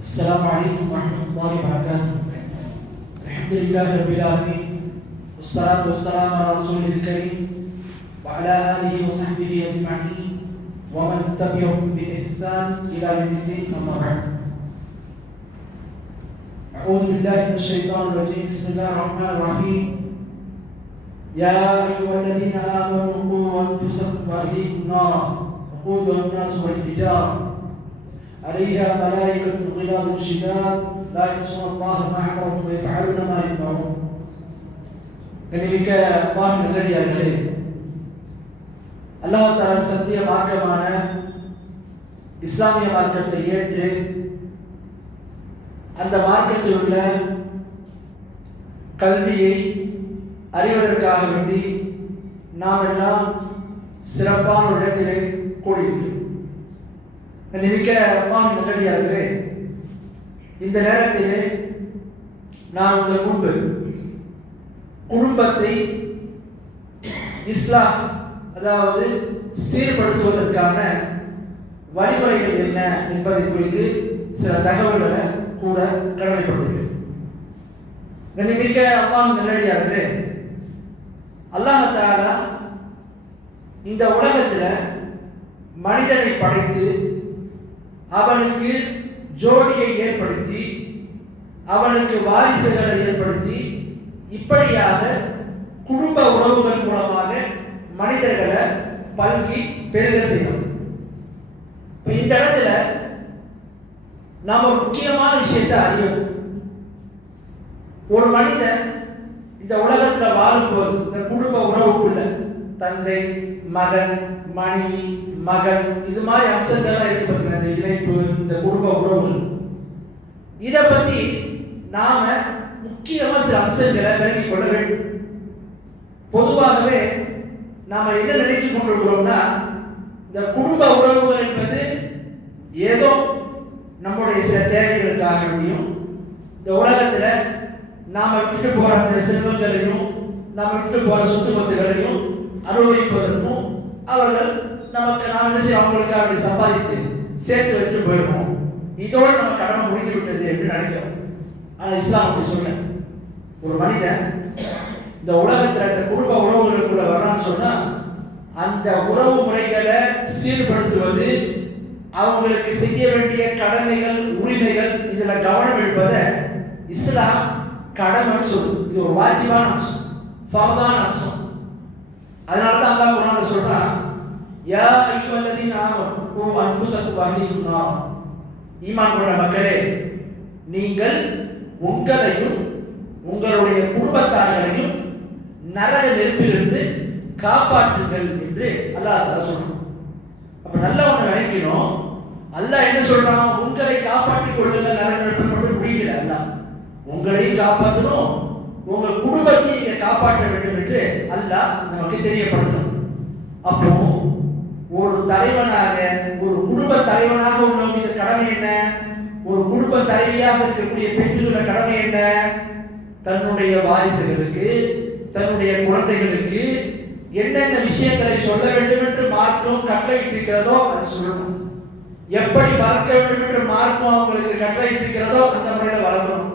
السلام عليكم ورحمة الله وبركاته. الحمد لله رب العالمين والصلاة والسلام على رسوله الكريم وعلى آله وصحبه أجمعين ومن تبعهم بإحسان إلى يوم الدين. أما بعد. أعوذ بالله من الشيطان الرجيم. بسم الله الرحمن الرحيم. يا أيها الذين آمنوا قوا أنفسكم وأهليكم نارا وقودها الناس والحجارة عليها ملائكة غلاظ شداد لا يعصون الله ما أمرهم ويفعلون ما يؤمرون. கண்ணியமிக்க அல்லாஹ்வின் நல்லடியார்களே, அல்லாஹ் தஆலா சத்திய மார்க்கமான இஸ்லாமிய மார்க்கத்தை ஏற்று அந்த மார்க்கத்தில் உள்ள கல்வியை அறிவதற்காக வேண்டி நாம் எல்லாம் சிறப்பான இடத்திலே கூடியிருக்கிறோம். கண்ணியமிக்க அல்லாஹ்வின் நல்லடியார்களே, இந்த நேரத்திலே நான் உங்கள் முன்பு குடும்பத்தை இஸ்லாம் அதாவது சீர்படுத்துவதற்கான வழிமுறைகள் என்ன என்பதை குறித்து சில தகவல்களை கூட கடமைப்பட்டுள்ளேன். கண்ணியமிக்க அல்லாஹ்வின் நல்லடியார்களே, அல்லாஹ் தஆலா இந்த உலகத்தில் மனிதனை படைத்து அவனுக்கு ஜோடியை ஏற்படுத்தி அவனுக்கு வாரிசுகளை ஏற்படுத்தி இப்படியாக குடும்ப உறவுகள் மூலமாக மனிதர்களை பல்கி பெருக செய்யணும். இப்போ இந்த இடத்துல நாம் ஒரு முக்கியமான விஷயத்தை அறியணும். ஒரு மனிதன் இந்த உலகத்தில் வாழும்போது இந்த குடும்ப உறவுக்குள்ள தந்தை, மகன், மனைவி, மகள், இது மாதிரி அம்சங்கள்லாம் இருக்கு பார்த்தீங்கன்னா, இந்த இணைப்பு, இந்த குடும்ப உறவுகள். இதை பற்றி நாம முக்கியமாக சில அம்சங்களை விளங்கிக் கொள்ள வேண்டும். பொதுவாகவே நாம் என்ன நினைத்து கொண்டிருக்கிறோம்னா, இந்த குடும்ப உறவுகள் என்பது ஏதோ நம்முடைய சில தேவைகளுக்காக வேண்டியும் இந்த உலகத்தில் நாம் விட்டு போகிற அந்த செல்வங்களையும் நாம் விட்டு போகிற சொத்து பத்துகளையும் அனுபவிப்பதற்கும் அவர்கள் நமக்கு நாம் என்ன செய்ய அவங்களுக்காக அப்படி சம்பாதித்து சேர்த்து வச்சுட்டு போயிடுவோம். இதோடு நம்ம கடமை முடிந்து விட்டது என்று நினைக்கிறோம். ஆனால் இஸ்லாம் அப்படி சொல்ல, ஒரு மனிதன் இந்த உலகத்தில் இந்த குடும்ப உறவுகளுக்குள்ள வர்றான்னு சொன்னால் அந்த உறவு முறைகளை சீர்படுத்துவது, அவங்களுக்கு செய்ய வேண்டிய கடமைகள், உரிமைகள், இதில் கவனம் எடுப்பதை இஸ்லாம் கடமைன்னு சொல்லுது. இது ஒரு வாஜிபான அம்சம், ஃபர்தான அம்சம். அதனால தான் அல்லாஹ் குர்ஆன்ல சொல்றான், யா அய்யுஹல்லதீன ஆமனூ கூ அன்ஃபுஸக்கும் வஅஹ்லீக்கும் நாரா. ஈமான் கொண்ட மக்களே, நீங்கள் உங்களையும் உங்களுடைய குடும்பத்தார்களையும் நரக நெருப்பிலிருந்து காப்பாற்றுங்கள் என்று அல்லாஹ் தஆலா சொல்றான். அப்ப நல்லா ஒன்று நினைக்கணும், அல்லாஹ் என்ன சொல்றான்? உங்களை காப்பாற்றிக் கொள்ளுங்கள், நரக நெருப்பில் மட்டும் முடியல. அல்லாஹ் உங்களையும் காப்பாற்றணும், உங்க குடும்பத்தை நீங்க காப்பாற்ற வேண்டும் என்று அல்லாஹ் நமக்கு தெரியப்படுத்தணும். அப்போ ஒரு தலைவனாக, ஒரு குடும்ப தலைவனாக உள்ளவங்க கடமை என்ன? ஒரு குடும்ப தலைவியாக இருக்கக்கூடிய பெண்களோட கடமை என்ன? தன்னுடைய வாரிசுகளுக்கு, தன்னுடைய குழந்தைகளுக்கு என்னென்ன விஷயங்களை சொல்ல வேண்டும் என்று மார்க்கம் கட்டளையிட்டிருக்கிறதோ அதை சொல்லணும். எப்படி வளர்க்க வேண்டும் என்று மார்க்கம் அவங்களுக்கு கட்டளையிட்டிருக்கிறதோ அந்த முறையில் வளர்க்கணும்.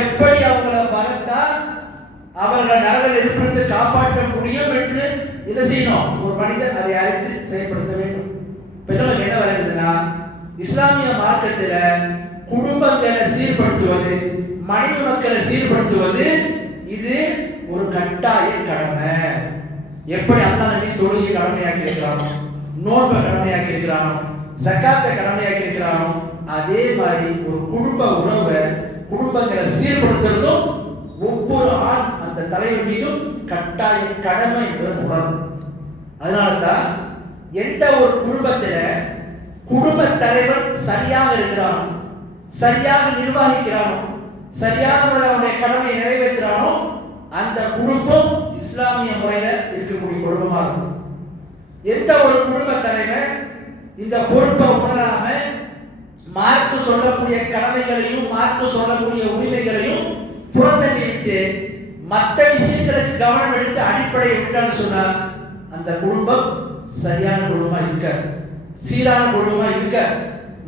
எப்படி அவங்களை வளர்த்தால் அவர்களை நரக நெருப்பிலிருந்து காப்பாற்ற முடியும் என்று என்ன செய்யணும்? ஒரு மனிதன் அதை அறிந்து செயல்படுத்த வேண்டும். பெண்களுக்கு என்ன வருதுன்னா, இஸ்லாமிய மார்க்கத்தில் குடும்பங்களை சீர்படுத்துவது, மனைவி மக்களை சீர்படுத்துவது இது ஒரு கட்டாய கடமை. எப்படி அல்லாஹ் நபி தொழுகை கடமையாக்கி இருக்கிறானோ, நோன்பை கடமையாக்கி இருக்கிறானோ, ஜகாத்தை கடமையாக்கி இருக்கிறானோ, அதே மாதிரி ஒரு குடும்ப உறவை, குடும்பங்களை சீர்படுத்துறதும் ஒவ்வொரு ஆண் அந்த தலைவர் மீதும் கட்டாய கடமை என்பதை உணரும். அதனால தான் எந்த ஒரு குடும்பத்தில் குடும்ப தலைவர் சரியாக இருக்கிறானோ, சரியாக நிர்வகிக்கிறானோ, சரியான முறையுடைய கடமையை நிறைவேற்றுறானோ, அந்த குடும்பம் இஸ்லாமிய முறையில் இருக்கக்கூடிய குடும்பமாக இருக்கும். எந்த ஒரு குடும்ப தலைவர் இந்த பொறுப்பை உணராம மார்க்கு சொல்லக்கூடிய கடமைகளையும் மார்க்கு சொல்லக்கூடிய உரிமைகளையும் புறந்தள்ளிவிட்டு மற்ற விஷயங்களுக்கு கவனம் எடுத்து அடிப்படையை விட்டான்னு சொன்னா அந்த குடும்பம் சரியான குடும்பமா இருக்காது, சீரான குடும்பமா இருக்காது.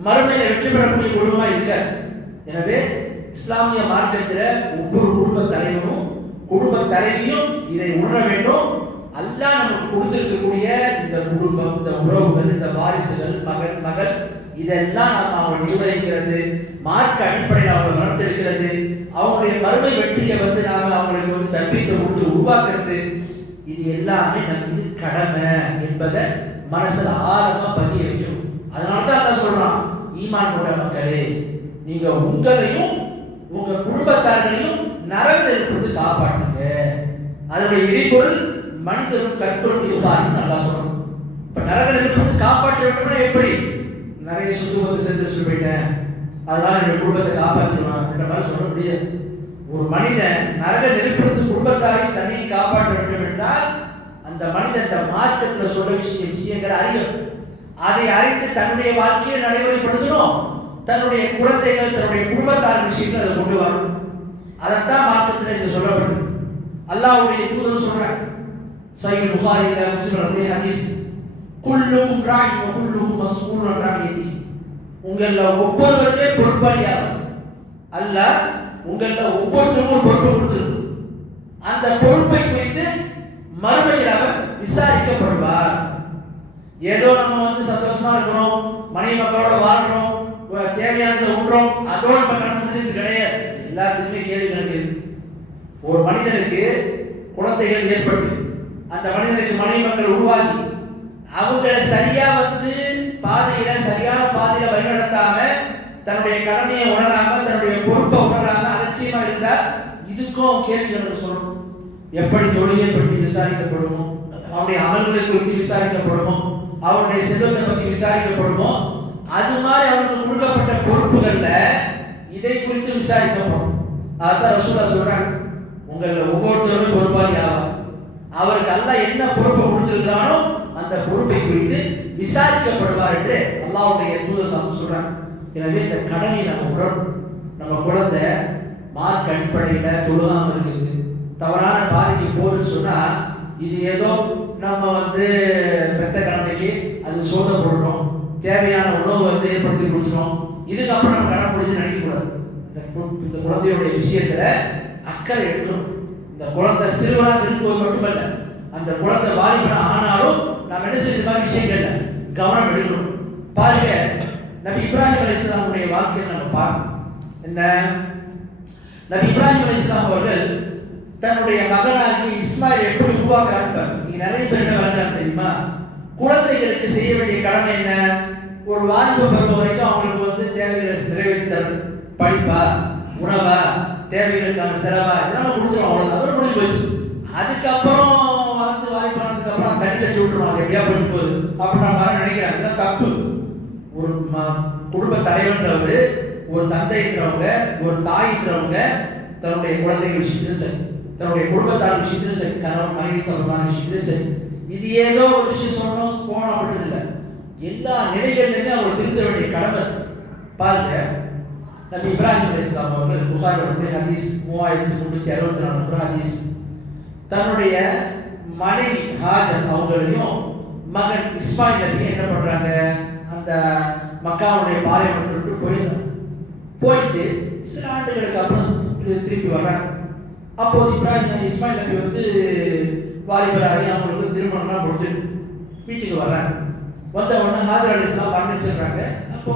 மறுமையில வெற்றி பெறக்கூடிய குடும்பமா இருக்க. எனவே இஸ்லாமிய மார்க்கத்தில் ஒவ்வொரு குடும்ப தலைவனும் குடும்ப தலைவியும் இதை உணர வேண்டும். அல்லாஹ் நமக்கு கொடுத்திருக்கக்கூடிய இந்த குடும்பம், இந்த உறவுகள், இந்த வாரிசுகள், மகள் இதெல்லாம் நாம் அவங்க நிர்வகிக்கிறது, மார்க்க அடிப்படையில் அவங்க வளர்த்தெடுக்கிறது, அவங்களுடைய மறுமை வெற்றியை நாம அவங்களுக்கு தர்பீத்தை கொடுத்து உருவாக்குறது, இது எல்லாமே நம்ம இது கடமை என்பதை மனசுல ஆழமா பதிய வைக்கணும். அதனாலதான் அல்லாஹ் சொல்றான், ஈமான் கொண்ட மக்களே, நீங்க உங்களையும் உங்க குடும்பத்தார்களையும் நரகத்திலிருந்து காப்பாற்றுங்க. அதனுடைய எரிபொருள் மனிதரும் கற்கொண்டு இருப்பார்கள் நல்லா சொல்லணும். இப்ப நரகத்திலிருந்து காப்பாற்ற வேண்டும்னா எப்படி? நிறைய சுத்தபத்து செஞ்சு போயிட்டேன், அதனால என்னுடைய குடும்பத்தை காப்பாற்றலாம் என்ற மாதிரி சொல்ல முடியாது. ஒரு மனிதன் நரக நெருப்பிலிருந்து குடும்பத்தாரை தன்னையை காப்பாற்ற வேண்டும் என்றால் அந்த மனிதன் இந்த மார்க்கத்தில் சொல்ல விஷயங்களை அறியும். அதை அறிந்து தன்னுடைய வாழ்க்கையை நடைமுறைப்படுத்தணும். தன்னுடைய குழந்தைகள், தன்னுடைய குடும்பத்தார் விஷயங்கள் அதை கொண்டு வரணும். அதைத்தான் மார்க்கத்தில் இங்க சொல்லப்படும். அல்லாஹ்வுடைய தூதர் சொல்றாங்க, சஹீஹ் புகாரில முஸ்லிம்களுடைய ஹதீஸ், குல்லுக்கும் ராஹி வ குல்லுக்கும் மஸ்ஊலுன் அன் ராஹியதி. உங்கள ஒவ்வொருவருமே பொறுப்பாளியாகும். அல்லாஹ் உங்கள ஒவ்வொருத்தருக்கும் பொறுப்பு கொடுத்திருக்கும். அந்த பொறுப்பை குறித்து மறுமையில் அவர் விசாரிக்கப்படுவார். ஏதோ நம்ம சந்தோஷமா இருக்கிறோம், மனைவி மக்களோட வாழ்றோம், தேவையானதை உண்றோம், அதோட மக்கள் முடிஞ்சது கிடையாது. எல்லாத்துக்குமே கேள்வி கிடைக்கிறது. ஒரு மனிதனுக்கு குழந்தைகள் ஏற்பட்டு அந்த மனிதனுக்கு மனைவி மக்கள் உருவாகி அவங்களை சரியா பாதையில சரியான பாதையில வழிநடத்தாம தன்னுடைய கடமையை உணராம தன்னுடைய பொறுப்பை உணராம அலட்சியமா இருந்தால் இதுக்கும் கேள்விகளுக்கு சொல்லணும். எப்படி தொழிலை பற்றி விசாரிக்கப்படுமோ, அவருடைய அமல்களை குறித்து விசாரிக்கப்படுமோ, அவருடைய செல்வத்தை பற்றி விசாரிக்கப்படுமோ, அது மாதிரி அவருக்கு கொடுக்கப்பட்ட பொறுப்புகள்ல இதை குறித்து விசாரிக்கப்படும். அதான் ரசூலுல்லாஹ் சொல்றாங்க, உங்கள ஒவ்வொருத்தரும் பொறுப்பாளி ஆவார். அவருக்கு அல்லாஹ் என்ன பொறுப்பை கொடுத்திருக்கிறானோ அந்த பொறுப்பை குறித்து விசாரிக்கப்படுவார் என்று அல்லாஹ்வுடைய தூதர் சொல்றாங்க. எனவே இந்த கடமை நம்ம உணரணும். நம்ம குழந்தை மார்க் அடிப்படையில் தொழுகாமல் இருக்குது, தவறான பாதைக்கு போகுதுன்னு சொன்னா இது ஏதோ நம்ம பெத்த கடமைக்கு அது சோத போடுறோம், தேவையான உணவு ஏற்படுத்தி கொடுத்துட்டோம், இதுக்கப்புறம் நம்ம கடன் முடிச்சு நினைக்கக்கூடாது. இந்த குழந்தையுடைய விஷயத்துல அக்கறை எடுக்கணும். இந்த குழந்தை சிறுவனாக இருக்கும்போது மட்டுமல்ல, அந்த குழந்தை வாலிபனா ஆனாலும் நாம் என்ன செய்ய மாதிரி விஷயங்கள்ல கவனம் எடுக்கணும். பாருங்க, நபி இப்ராஹிம் அலைஹிஸ்ஸலாமுடைய வாழ்க்கையை நம்ம பார்க்கணும். என்ன, நபி இப்ராஹிம் அலைஹிஸ்ஸலாம் அவர்கள் தன்னுடைய மகனாகி இஸ்மாயில் எப்படி உருவாக்குறாங்க. நீங்க நிறைய பேர் என்ன வளர்க்குறாங்க தெரியுமா? குழந்தைகளுக்கு செய்ய வேண்டிய கடமை என்ன? ஒரு வாலிப பருவம் வரைக்கும் அவங்களுக்கு தேவைகளை நிறைவேற்றி தருது. படிப்பா, உணவா, தேவைகளுக்கான செலவா இதெல்லாம் கொடுத்துரும், அவ்வளோதான், அதோட முடிஞ்சு போச்சு. அதுக்கப்புறம் வளர்ந்து வாய்ப்பானதுக்கு அப்புறம் தண்ணி தச்சு விட்டுருவோம், அது எப்படியா போயிட்டு போகுது அப்படின்னு மாதிரி நினைக்கிறாங்க. இதெல்லாம் தப்பு. ஒரு குடும்ப தலைவன்றவங்க, ஒரு தந்தைன்றவங்க, ஒரு தாயின்றவங்க தன்னுடைய குழந்தைகள் விஷயத்திலும் சரி, தன்னுடைய குடும்பத்தார் விஷயத்திலும் சரி, கணவன் மனைவி தொடர்பான விஷயத்திலும் சரி, இது ஏதோ ஒரு விஷயம் சொல்லணும் போனோம் அப்படின்னு இல்லை, எல்லா நிலைகளிலுமே அவங்க திருத்த வேண்டிய கடமை. பாருங்க, நபி இப்ராஹிம் அலைஹிஸ்ஸலாம் அவர்கள் புகாரியுடைய ஹதீஸ் 3364 ஹதீஸ், தன்னுடைய மனைவி ஹாஜர் அவங்களையும் மகன் இஸ்மாயில் நபியை என்ன பண்றாங்க, அந்த மக்காவுடைய பாலைவனத்திற்கு போயிடுறாங்க. போயிட்டு சில ஆண்டுகளுக்கு அப்புறம் திருப்பி வர்றாங்க. அப்போது இஸ்மாயில் நபி வாலிபராகி அவங்களுக்கு திருமணம்லாம் கொடுத்து வீட்டுக்கு வர்றாங்க. வந்த உடனே ஹாஜர் அலைஹிஸ்ஸலாம் வர்ணிச்சிடுறாங்க. அப்போ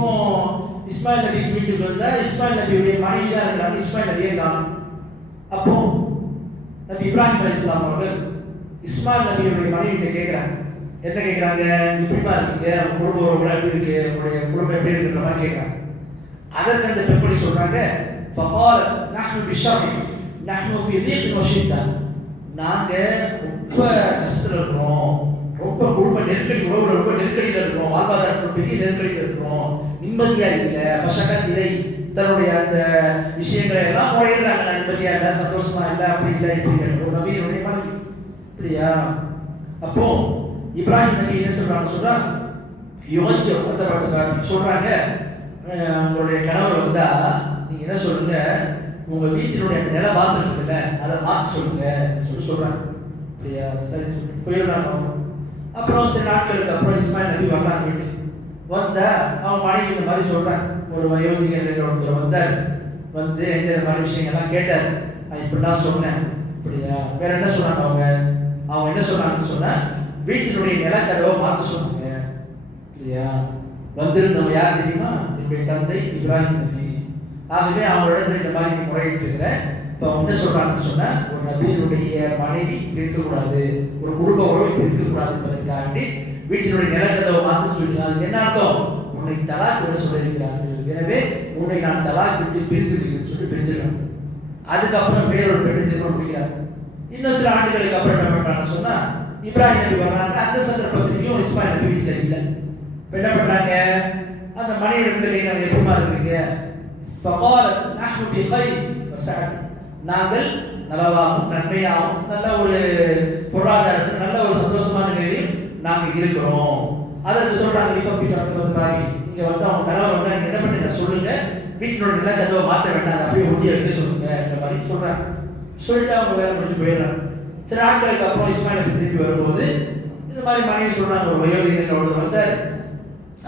இஸ்மாயில் நபி வீட்டுக்கு வந்தா இஸ்மாயில் நபியுடைய மனைவி தான் இருக்கிறாங்க, இஸ்மாயில் நபியே காணும். அப்போ நபி இப்ராஹிம் அலைஹிஸ்ஸலாம் அவர்கள் இஸ்மாயில் நபியுடைய மனைவிட்ட கேட்குறாங்க. என்ன கேட்குறாங்க? இப்படிமா இருக்கீங்க, உங்க குடும்ப உறவுகள் எப்படி இருக்கு, உங்களுடைய குடும்பம் எப்படி இருக்குன்ற மாதிரி கேட்குறாங்க. அதற்கு அந்த பெண்மணி சொல்றாங்க, ஃபகால் நஹ்னு பிஷர் நஹ்னு ஃபீ தீக் வஷித்தா, நாங்க ரொம்ப கஷ்டத்தில் இருக்கிறோம், ரொம்ப குடும்ப நெருக்கடி, உறவுல ரொம்ப நெருக்கடியில் இருக்கிறோம், வாழ்வாதாரத்தில் பெரிய நெருக்கடியில் இருக்கிறோம், நிம்மதியா இல்லை. ஃபஷகத் இலை, தன்னுடைய அந்த விஷயங்களை எல்லாம் முறையிடுறாங்க, நிம்மதியா இல்லை, சந்தோஷமா இல்லை, அப்படி இல்லை, இப்படி ஒரு நபியினுடைய மனைவி இப்படியா. அப்போ இப்ராஹிம் நபி என்ன சொல்றாங்க, சொல்றாங்க, உங்களுடைய கணவர் வந்தா நீங்க என்ன சொல்லுங்க, உங்க வீட்டினுடைய அந்த நில வாசல் இருக்குல்ல அதை மாற்றி சொல்லுங்க சொல்றாங்க. அப்படியா, சரி போயிடுறாங்க. அப்புறம் சில நாட்களுக்கு அப்புறம் இஸ்மாயில் நபி வர்றாங்க வீட்டுக்கு. வந்தா அவன் மனைவி இந்த மாதிரி சொல்றான், ஒரு வயோதிகர் ஒருத்தர் வந்தார், வந்து என்கிட்ட இந்த மாதிரி விஷயங்கள்லாம் கேட்டார். நான் இப்படிலாம் சொன்னேன். அப்படியா? வேற என்ன சொன்னாங்க அவங்க என்ன சொன்னாங்கன்னு சொன்னா, வீட்டினுடைய நிலக்கதவை மாற்ற சொன்னாங்க. இல்லையா? வந்திருந்தவங்க யார் தெரியுமா? என்னுடைய தந்தை இப்ராஹிம் நபி. ஆகவே அவங்களோட இந்த மாதிரி முறையிட்டு இருக்கிறேன். இப்போ அவங்க என்ன சொல்றாங்கன்னு சொன்னா, ஒரு நபியினுடைய மனைவி இருக்கக்கூடாது, ஒரு குடும்ப உறவு இருக்கக்கூடாது என்பதற்காண்டி வீட்டினுடைய நிலக்கதவை மாற்ற சொல்லி, அதுக்கு என்ன அர்த்தம்? உன்னை தலாக் விட சொல்லியிருக்கிறார்கள், எனவே உன்னை நான் தலாக் விட்டு பிரிந்து சொல்லி பிரிஞ்சிருக்கேன். அதுக்கப்புறம் வேறொரு பெண்ணை திருமணம் முடிக்கிறாங்க. இன்னும் சில ஆண்டுகளுக்கு அப்புறம் என்ன பண்றாங்கன்னு சொன்னா, இப்ராஹிம் நபி வர்றாங்க. அந்த சந்தர்ப்பத்திலையும் இஸ்மாயில் நபி வீட்டில் இல்லை. இப்போ என்ன பண்றாங்க? அந்த மனைவிடத்துல நீங்க எப்படிமா இருக்கீங்க? ஃபகாலத் நஹ்னு பிகைர் வஸஅத், நாங்கள் நலவாகவும் நன்மையாகவும் நல்ல ஒரு பொருளாதாரத்தில் நல்ல ஒரு சந்தோஷமான நிலையில் நாங்கள் இருக்கிறோம். அதற்கு சொல்றாங்க, இங்க வந்து அவங்க கணவர் வந்து நீங்க என்ன பண்ணுங்க சொல்லுங்க, வீட்டினோட நிலக்கதவை மாற்ற வேண்டாம், அதை அப்படியே ஒட்டி எடுக்க சொல்லுங்க இந்த மாதிரி சொல்றாங்க. சொல்லிட்டு அவங்க வேலை முடிஞ்சு போயிடுறாங்க. சில நாட்களுக்கு அப்புறம் இஸ்மாயில் நபி திரும்பி வரும்போது இந்த மாதிரி மனைவி சொல்றாங்க, ஒரு வயோதிகர் வந்தார்,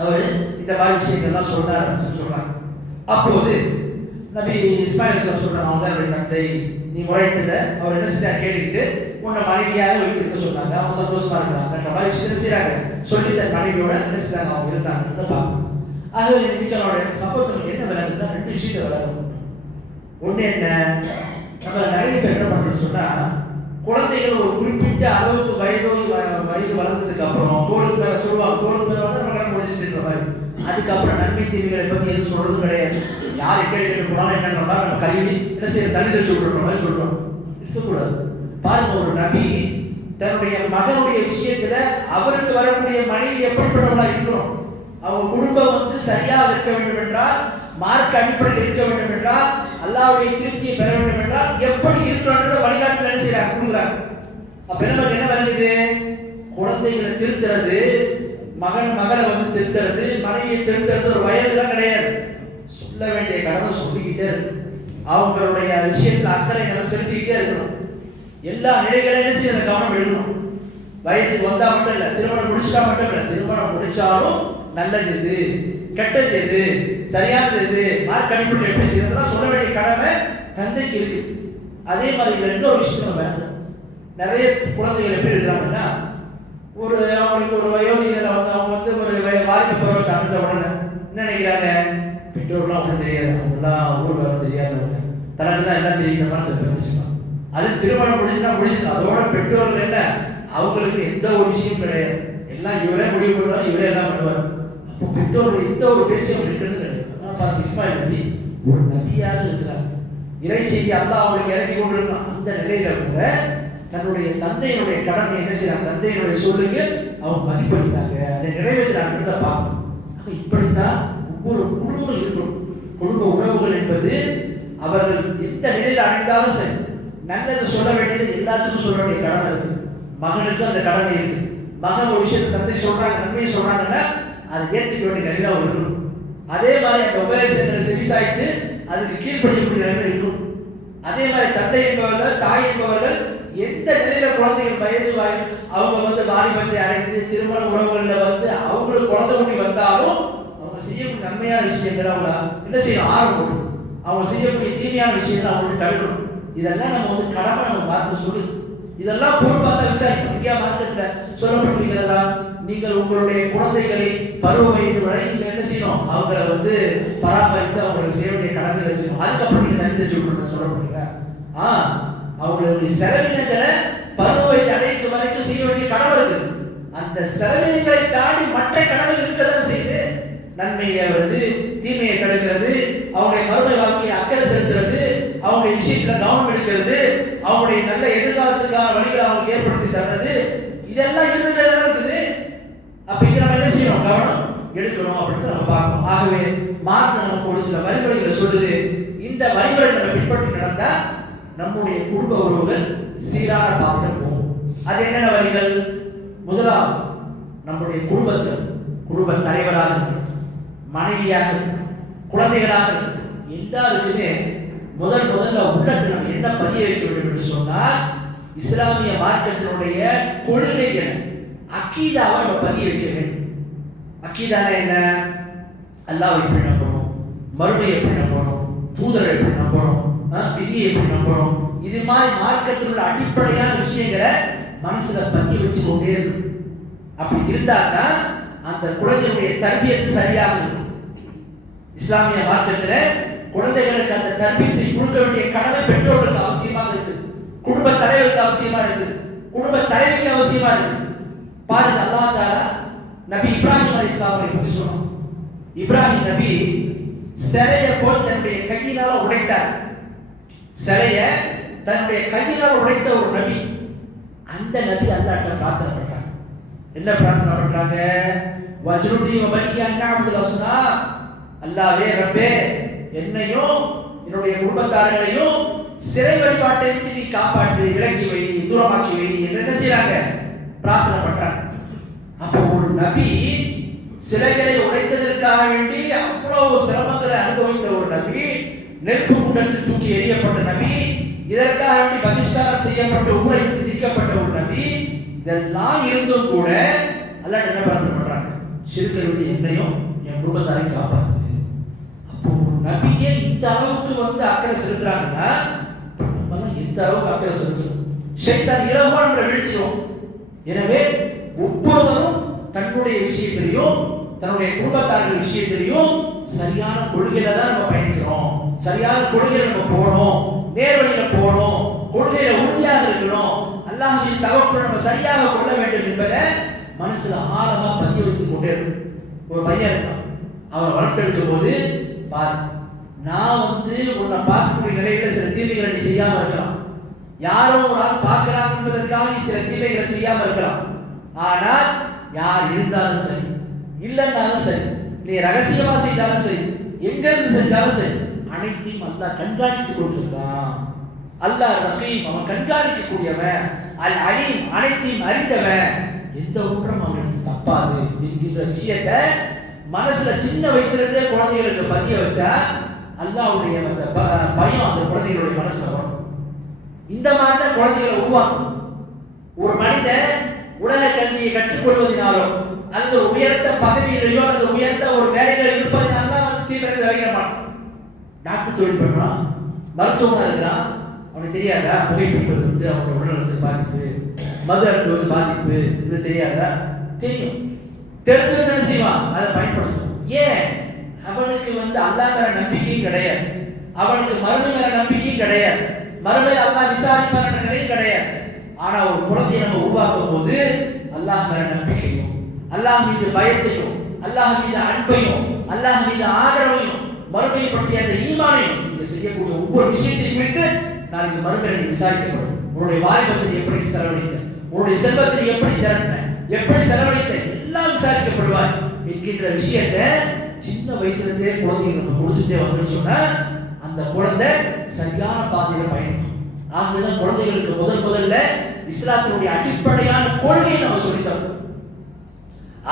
அவர் இந்த மாதிரி விஷயங்கள்லாம் சொன்னார் சொல்றாங்க. அப்போது நபி இஸ்மாயில் சொல்றாங்க, அவங்க தான் தந்தை, நீ முறையிட்டத அவர் என்ன செய்ய கேட்டுக்கிட்டு உன்னை மனைவியாக வைத்திருக்க சொன்னாங்க, அவங்க சந்தோஷமா இருக்கிறாங்க மாதிரி விஷயத்தை செய்யறாங்க. சொல்லி தன் மனைவியோட என்ன செய்றாங்க, அவங்க இருந்தாங்க பார்க்கணும். ஆகவே நபிகளோட சம்பவத்துக்கு என்ன விளங்குதுன்னா, ரெண்டு விஷயத்தை விளங்கும். ஒன்று என்ன, நம்ம நிறைய பேர் என்ன பண்றோம்னு சொன்னா, குழந்தைகள் ஒரு குறிப்பிட்ட அளவுக்கு வயது வளர்ந்ததுக்கு அப்புறம் தோளுக்கு மேல சொல்லுவாங்க, தோளுக்கு மேல வந்து நம்ம கடன் முடிஞ்சிச்சுன்ற மாதிரி. அதுக்கப்புறம் நன்மை தீமைகளை பத்தி எதுவும் சொல்றதும் கிடையாது. யார் கேட்டு போனாலும் என்னன்ற மாதிரி நம்ம கல்வி என்ன செய்ய தண்ணி தெளிச்சு விடுற மாதிரி சொல்றோம். இருக்கக்கூடாது. பாருங்க, ஒரு நபி தன்னுடைய மகனுடைய விஷயத்துல அவருக்கு வரக்கூடிய மனைவி எப்படிப்பட்டவங்களா இருக்கிறோம், அவங்க குடும்பம் வந்து சரியாக இருக்க வேண்டும் என்றால், மார்க் அடிப்படையில் இருக்க வேண்டும் என்றால், அல்லாஹ்வுடைய திருப்தியை பெற வேண்டும் என்றால் எப்படி இருக்கணும்ன்றத வழிகாட்டுதல் என்ன செய்யறாங்க, கொடுக்குறாங்க. அப்ப நமக்கு என்ன வருது? குழந்தைகளை திருத்துறது, மகளை வந்து திருத்துறது, மனைவியை திருத்துறது ஒரு வயதுலாம் கிடையாது. சொல்ல வேண்டிய கடமை சொல்லிக்கிட்டே இருக்கணும். அவங்களுடைய விஷயத்துல அக்கறை நம்ம செலுத்திக்கிட்டே இருக்கணும். எல்லா நிலைகளையும் என்ன செய்ய கவனம் எடுக்கணும். வயதுக்கு வந்தா மட்டும் இல்லை, திருமணம் முடிச்சுட்டா மட்டும் இல்லை, திருமணம் முடிச்சாலும் நல்லது எது, கெட்டது எது, சரியானது எது, மார்க் அடிப்படையில் எப்படி செய்யறதுலாம் சொல்ல வேண்டிய கடமை தந்தைக்கு இருக்கு. அதே மாதிரி இன்னொரு விஷயத்த நம்ம வேணும். நிறைய குழந்தைகள் எப்படி இருக்கிறாங்கன்னா, அவங்களுக்கு ஒரு வயோதிகரை வந்து அவங்க வந்து ஒரு வாரிப்பு பருவத்தை அடைந்த உடனே என்ன நினைக்கிறாங்க, பெற்றோர்லாம் ஒன்றும் தெரியாது, அவங்களாம் ஊருக்கு வர தெரியாதவங்க, தனக்கு தான் எல்லாம் தெரியுமா சில பேர் வச்சுக்கலாம். அது திருமணம் முடிஞ்சுன்னா முடிஞ்சது, அதோட பெற்றோர்கள் என்ன, அவங்களுக்கு எந்த ஒரு விஷயம் கிடையாது, எல்லாம் இவரே முடிவு பண்ணுவாங்க, இவரே எல்லாம் பண்ணுவார். அப்போ பெற்றோர்கள் எந்த ஒரு பேச்சும் இருக்கிறது கிடையாது. ஆனால் பார்த்து இஸ்மாயில் நபி ஒரு நபியாக இருக்கிறார், இறை செய்தி அல்லாஹ் அவங்களுக்கு இறக்கி கொண்டிருக்கிறான். அந்த நிலையில கூட தன்னுடைய தந்தையினுடைய கடமை என்ன செய்யறாங்க, தந்தையினுடைய சொல்லுக்கு அவங்க மதிப்பளித்தாங்க, அதை நிறைவேற்றாங்க பார்க்கணும். இப்படித்தான் ஒவ்வொரு குடும்பம் இருக்கணும். குடும்ப உறவுகள் என்பது அவர்கள் எந்த நிலையில் அடைந்தாலும் சரி, நல்லது சொல்ல வேண்டியது எல்லாத்துக்கும் சொல்ல வேண்டிய கடமை இருக்கு. மகனுக்கும் அந்த கடமை இருக்கு. மகன் ஒரு விஷயத்தை தந்தை சொல்றாங்க, நன்மையை சொல்றாங்கன்னா அதை ஏற்றுக்க வேண்டிய நிலையில அவர் இருக்கணும். அதே மாதிரி அந்த உபதேசங்களை செவிசாய்த்து அதுக்கு கீழ்ப்படியக்கூடிய நிலைமை இருக்கும். அதே மாதிரி தந்தை என்பவர்கள், தாய் என்பவர்கள் எந்த நிலையில குழந்தைகள் வயது அவங்க வந்து வாலிபத்தை அடைந்து திருமண உறவுகளில் வந்து அவங்களுக்கு குழந்தை குடி வந்தாலும் அவங்க செய்யக்கூடிய நன்மையான விஷயங்களை அவங்க என்ன செய்யணும், ஆரம்பம். அவங்க செய்யக்கூடிய தீமையான விஷயங்களை அவங்களுக்கு தடுக்கணும். இதெல்லாம் நம்ம வந்து கடமை நம்ம பார்த்து சொல்லு. இதெல்லாம் பொறுப்பாக விசாரிக்கணும். இந்தியா மார்க்கெட்டில் சொல்லப்பட்டிருக்கிறதா, நீங்கள் உங்களுடைய குழந்தைகளை பருவ வயது வரை நீங்கள் என்ன செய்யணும், அவங்களை வந்து பராமரித்து அவங்களுக்கு செய்ய வேண்டிய கடமைகளை செய்யணும். அதுக்கப்புறம் நீங்கள் தனி தெரிஞ்சு விடணும் சொல்லப்படுங்க. அவங்களுடைய செலவினங்களை பருவ வயது அடைக்கும் வரைக்கும் செய்ய வேண்டிய கடமை இருக்கு. அந்த செலவினங்களை தாண்டி மற்ற கடமைகள் இருக்கதான் செய்யுது. நன்மையை வந்து தீமையை தடுக்கிறது, அவங்களுடைய மறுமை வாழ்க்கையை அக்கறை செலுத்துறது, அவங்களுடைய விஷயத்துல கவனம் எடுக்கிறது, அவங்களுடைய நல்ல எதிர்காலத்துக்கான வழிகளை அவங்களுக்கு ஏற்படுத்தி தர்றது, இதெல்லாம் இருந்துட்டே இருக்குது. அப்ப இதை நம்ம என்ன செய்யணும், கவனம் எடுக்கணும் அப்படின்னு நம்ம பார்க்கணும். ஆகவே மார்க்க நமக்கு ஒரு சில வழிமுறைகளை சொல்லுது. இந்த வழிமுறை நம்ம பின்பற்றி நடந்தா நம்முடைய குடும்ப உறவுகள் சீரான பாதையில் போகும். அது என்னென்ன வழிகள்? முதலாவது, நம்முடைய குடும்பத்தில் குடும்ப தலைவராக இருக்கணும், மனைவியாக இருக்கணும், குழந்தைகளாக இருக்கணும், எல்லாருக்குமே முதல்ல உள்ளத்தில் நம்ம என்ன பதிய வைக்க வேண்டும் என்று சொன்னால், இஸ்லாமிய மார்க்கத்தினுடைய கொள்கைகளை, அக்கீதாவை நம்ம பதிய வைக்க வேண்டும். அக்கீதானா என்ன? அல்லாஹ்வை எப்படி நம்பணும், மறுமையை எப்படி நம்பணும், தூதரை எப்படி நம்பணும், விதியை எப்படி நம்பணும், இது மாதிரி மார்க்கத்தில் உள்ள அடிப்படையான விஷயங்களை மனசுல பத்தி வச்சு கொண்டே இருக்கும். அப்படி இருந்தாதான் அந்த குழந்தையுடைய தர்பியத்து சரியாக இருக்கும். இஸ்லாமிய மார்க்கத்தில் குழந்தைகளுக்கு அந்த தர்பியத்தை கொடுக்க வேண்டிய கடமை பெற்றோர்களுக்கு அவசியமாக இருக்கு, குடும்ப தலைவருக்கு அவசியமா இருக்கு, குடும்ப தலைவிக்கு அவசியமா இருக்கு. பாருங்க, அல்லாஹ் தஆலா நபி இப்ராஹிம் அலைஹிஸ்ஸலாமை பற்றி சொன்னோம். இப்ராஹிம் நபி சிலையை போல் தன்னுடைய கையினால உடைத்தார். சிலையை தன்னுடைய கையினால் உடைத்த ஒரு நபி. அந்த நபி அல்லாஹ்ட்ட பிரார்த்தனை பண்றாங்க. என்ன பிரார்த்தனை பண்றாங்க? வஜ்ருனி வ பனிய அன் நஅபுதுல் அஸ்னாம். அல்லாஹ்வே, ரப்பே, என்னையும் என்னுடைய குடும்பத்தார்களையும் சிலை வழிபாட்டை விட்டு நீ காப்பாற்று, விலக்கி வை, தூரமாக்கி வை என்று என்ன செய்யறாங்க? பிரார்த்தனை பண்றாங்க. அப்போ ஒரு நபி சிலைகளை உடைத்ததற்காக வேண்டி அவ்வளவு சிரமங்களை அனுபவித்த ஒரு நபி, நெருப்பு குண்டத்தில் தூக்கி எறியப்பட்ட நபி, இதற்காக வேண்டி பகிஷ்காரம் செய்யப்பட்ட ஊரை நீக்கப்பட்ட ஒரு நபி, இதெல்லாம் இருந்தும் கூட அல்லாஹ் என்ன பிரார்த்தனை பண்றாங்க? ஷிர்க்கை விட்டு என்னையும் என் குடும்பத்தாரையும் காப்பாத்து. அப்போ ஒரு நபியே இந்த அளவுக்கு அக்கறை செலுத்துறாங்கன்னா நம்மளாம் எந்த அளவுக்கு அக்கறை செலுத்தணும்? ஷைத்தான் இரவா நம்மளை வீழ்த்திடும். எனவே ஒவ்வொருவரும் தன்னுடைய விஷயத்திலையும் தன்னுடைய குடும்பத்தார்கள் விஷயத்திலையும் சரியான கொள்கையில தான் நம்ம பயணிக்கிறோம், சரியான கொள்கையில நம்ம போகணும், நேர்வழியில போகணும், கொள்கையில உறுதியாக இருக்கணும், அல்லாஹ்வின் தவக்குள் நம்ம சரியாக கொள்ள வேண்டும் என்பதை மனசுல ஆழமா பதிய வைத்துக் கொண்டே இருக்கும். ஒரு பையன் இருக்கான், அவன் வளர்த்தெடுக்கும் போது பாரு, நான் உன்னை பார்க்கக்கூடிய நிலையில சில தீமைகளை நீ செய்யாம இருக்கலாம், யாரோ ஒரு ஆள் பார்க்கிறான் என்பதற்காக நீ சில தீமைகளை செய்யாம இருக்கலாம். ஆனால் யார் இருந்தாலும் சரி, இல்லைன்னாலும் சரி, நீ ரகசியமா செய்தாலும் சரி, எங்க இருந்து செஞ்சாலும் சரி, அனைத்தையும் அல்லாஹ் கண்காணித்துக் கொண்டிருக்கிறான். அல்லாஹ் ரகீம், அவன் கண்காணிக்கக்கூடியவன். அல் அலீம், அனைத்தையும் அறிந்தவன். எந்த ஒன்றும் அவனுக்கு தப்பாது என்கின்ற விஷயத்தை மனசுல சின்ன வயசுல இருந்தே குழந்தைகளுக்கு பதிய வச்சா அல்லாஹ்வுடைய அந்த பயம் அந்த குழந்தைகளுடைய மனசுல வரும். இந்த மாதிரி தான் குழந்தைகளை உருவாக்கும். ஒரு மனிதன் உலக கல்வியை கற்றுக்கொள்வதனாலோ அல்லது ஒரு உயர்ந்த பதவியிலையோ அல்லது உயர்ந்த ஒரு வேலையில இருப்பதனால தீவிர வைக்க மாட்டான். டாக்டர் தொழில் பண்றான், மருத்துவமா இருக்கிறான், அவனுக்கு தெரியாதா புகைப்பிடிப்பது அவனோட உடல்நலத்துக்கு பாதிப்பு, மது அருந்துவது பாதிப்பு, இது தெரியாதா? தெரியும். தெரிஞ்சு செய்வான், அதை பயன்படுத்தும். ஏன்? அவனுக்கு அல்லாஹ் மேல நம்பிக்கையும் கிடையாது, அவனுக்கு மறுமை மேல நம்பிக்கையும் கிடையாது, மறுமையில் அல்லாஹ் விசாரிப்பார் என்ற நிலையும் கிடையாது. ஆனா ஒரு குழந்தையை நம்ம உருவாக்கும் போது அல்லாஹ் மேல நம்பிக்கையும், அல்லாஹ் மீது பயத்தையும், அல்லாஹ் மீது அன்பையும், அல்லாஹ் மீது ஆதரவையும், மறுமையை பற்றிய அந்த ஈமானையும் நீங்க செய்யக்கூடிய ஒவ்வொரு விஷயத்தையும் குறித்து நாளைக்கு மறுமையை நீ விசாரிக்கப்படும். உன்னுடைய வாலிபத்தை எப்படி செலவழித்த, உன்னுடைய செல்வத்தை எப்படி திரட்டின, எப்படி செலவழித்த, எல்லாம் விசாரிக்கப்படுவார் என்கின்ற விஷயத்தை சின்ன வயசுல இருந்தே குழந்தைகளுக்கு கொடுத்துட்டே வந்து சொன்னா அந்த குழந்தை சரியான பாதையில பயணிக்கும். ஆகவேதான் குழந்தைகளுக்கு முதல்ல இஸ்லாத்தினுடைய அடிப்படையான கொள்கையை நம்ம சொல்லித்தரோம்.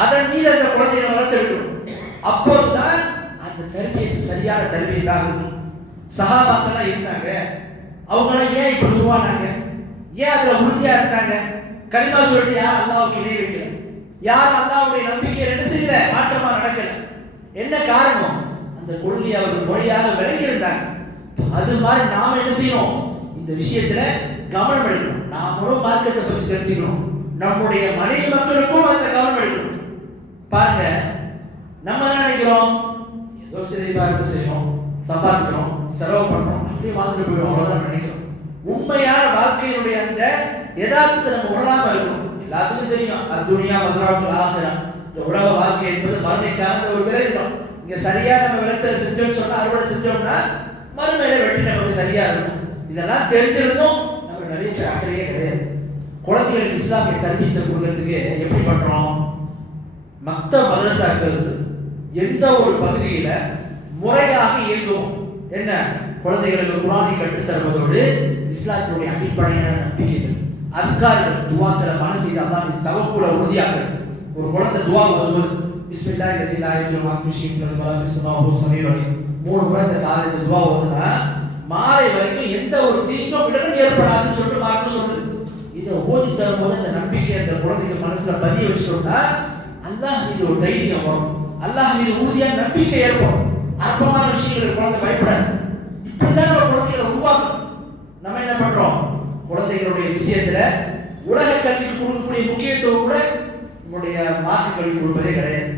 அதன் மீது அந்த குழந்தைகளை வளர்த்தெடுக்கணும். அப்போதுதான் அந்த தர்பியத்து சரியான தர்பியத்தாக இருக்கும். சஹாபாக்கெல்லாம் இருந்தாங்க, அவங்களாம் ஏன் இப்படி உருவானாங்க? ஏன் அதுல உறுதியா இருந்தாங்க? கலிமா சொல்லிட்டு யார் அல்லாஹ்வுக்கு இணை வைக்கல, யார் அல்லாஹ்வுடைய நம்பிக்கையை என்ன செய்யல, மாற்றமா நடக்கல. என்ன காரணம்? அந்த கொள்கையை அவர்கள் முறையாக விளங்கியிருந்தாங்க. அது மாதிரி நாம என்ன செய்யணும்? இந்த விஷயத்துல கவனம் எடுக்கணும். நாமளும் மார்க்கத்தை பத்தி தெரிஞ்சுக்கணும், நம்முடைய மனைவி மக்களுக்கும் அதுல கவனம் எடுக்கணும். பாருங்க, நம்ம என்ன நினைக்கிறோம்? ஏதோ சிலை பார்த்து செய்யணும், சம்பாதிக்கிறோம், செலவு பண்றோம், அப்படியே வாழ்ந்துட்டு போயிடும், அவ்வளவுதான் நினைக்கிறோம். உண்மையான வாழ்க்கையினுடைய அந்த யதார்த்தத்தை நம்ம உணராம இருக்கணும். எல்லாத்துக்கும் தெரியும், அத்துனியா மஸ்ராவுல் ஆகிரா, இந்த உலக வாழ்க்கை என்பது மறுமைக்காக ஒரு விளையிடும். இங்க சரியா நம்ம விளைச்சல் செஞ்சோம்னு சொன்னா, அறுவடை செஞ்சோம்னா மறுமையில வெற்றி நமக்கு சரியா இருக்கும். இதெல்லாம் தெரிஞ்சிருந்தோம் நம்ம நிறைய அக்கறையே கிடையாது. குழந்தைகளுக்கு இஸ்லாமிய தர்பியத்தை கொடுக்கறதுக்கு எப்படி பண்றோம்? மக்தப் மதரசாக்கள் எந்த ஒரு பகுதியில முறையாக இயங்கும். என்ன? குழந்தைகளுக்கு குர்ஆனை கற்றுத் தருவதோடு இஸ்லாத்தினுடைய அடிப்படையான நம்பிக்கைகள், அஸ்கார்கள், துவாக்களை மனசு அல்லாஹ்வின் தவக்குல உறுதியாக்குறது. ஒரு குழந்தை துவா ஓதுவது பிஸ்மில்லாஹி லா இலாஹா இல்லல்லாஹு வஸ்மிஹி வலா ஸமாஹு ஸமீர் அலி 3 முறை இந்த காலையில துவா ஓதுனா மாலை வரைக்கும் எந்த ஒரு தீங்கும் விடவும் ஏற்படாதுன்னு சொல்லிட்டு மார்க்கம் சொல்லுது. இதை ஓதி தரும்போது அந்த நம்பிக்கை அந்த குழந்தைங்க மனசுல பதிய வச்சுட்டோம்னா அல்லாஹ் அல்லாஹ் மீது ஒரு தைரியம் வரும், அல்லாஹ் மீது உறுதியான நம்பிக்கை ஏற்படும். அற்பமான விஷயங்களுக்கு குழந்தை பயப்படாது. இப்படிதான் நம்ம குழந்தைகளை உருவாக்கணும். நம்ம என்ன பண்றோம்? குழந்தைகளுடைய விஷயத்துல உலக கல்விக்கு கொடுக்கக்கூடிய முக்கியத்துவம் கூட நம்முடைய மார்க்க கல்வி கொடுப்பதே கிடையாது.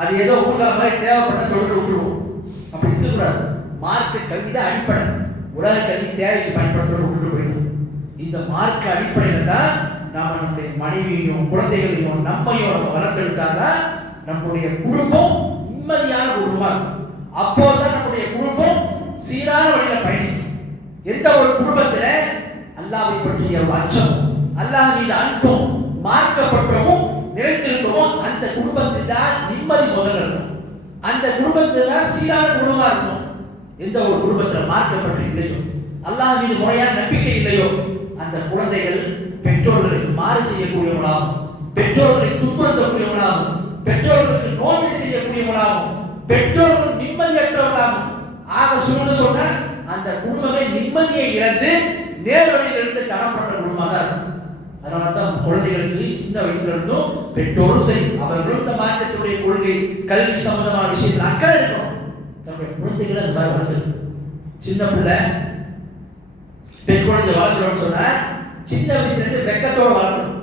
அது ஏதோ ஊர்ல மாதிரி தேவைப்பட்ட தொழில் விட்டுருவோம். அப்படி இருக்கக்கூடாது. மார்க்க கல்வி தான் அடிப்படை. உலக கல்வி தேவைக்கு பயன்படுத்த விட்டுட்டு போயிடும். இந்த மார்க்க அடிப்படையில தான் நாம நம்முடைய மனைவியையும் குழந்தைகளையும் நம்மையும் நம்ம வளர்த்தெடுத்தாதான் நம்முடைய குடும்பம் நிம்மதியான குடும்பமா இருக்கும். அப்போதான் நம்முடைய குடும்பம் சீரான வழியில பயணிக்கும். எந்த ஒரு குடும்பத்துல அல்லாஹ்வை பற்றிய அச்சம், அல்லாஹ் மீது அன்பும் மார்க்கப்பட்டவும் நிலைத்திருக்கவோ அந்த குடும்பத்தில் தான் நிம்மதி முதல்ல இருக்கும். அந்த குடும்பத்தில் தான் சீரான குடும்பமா இருக்கும். எந்த ஒரு குடும்பத்தில் மார்க்கப்பட்டு இல்லையோ, அல்லாஹ் மீது முறையான நம்பிக்கை இல்லையோ, அந்த குழந்தைகள் பெற்றோர்களுக்கு மாறு செய்யக்கூடியவர்களாகும், பெற்றோர்களை துன்புறுத்தக்கூடியவர்களாகும், பெற்றோர்களுக்கு நோய் செய்யக்கூடியவர்களாகும், பெற்றோர்கள் நிம்மதியற்றவர்களாகும். ஆக சூழ்நிலை சொன்ன அந்த குடும்பமே நிம்மதியை இழந்து நேர்வழியில் இருந்து தரப்பட்ட குடும்பமாக தான் இருக்கும். அதனால தான் குழந்தைகளுக்கு சின்ன வயசுல இருந்தும் பெற்றோரும் சரி அவர்களும் இந்த மார்க்கத்துடைய கொள்கை கல்வி சம்பந்தமான விஷயத்தில் அக்கறை எடுக்கணும். தன்னுடைய குழந்தைகளை அந்த மாதிரி வளர்த்துக்கணும். சின்ன பிள்ளை பெண் குழந்தை வளர்த்துறோம்னு சொன்னா சின்ன வயசுல இருந்து வெக்கத்தோட வளர்க்கணும்.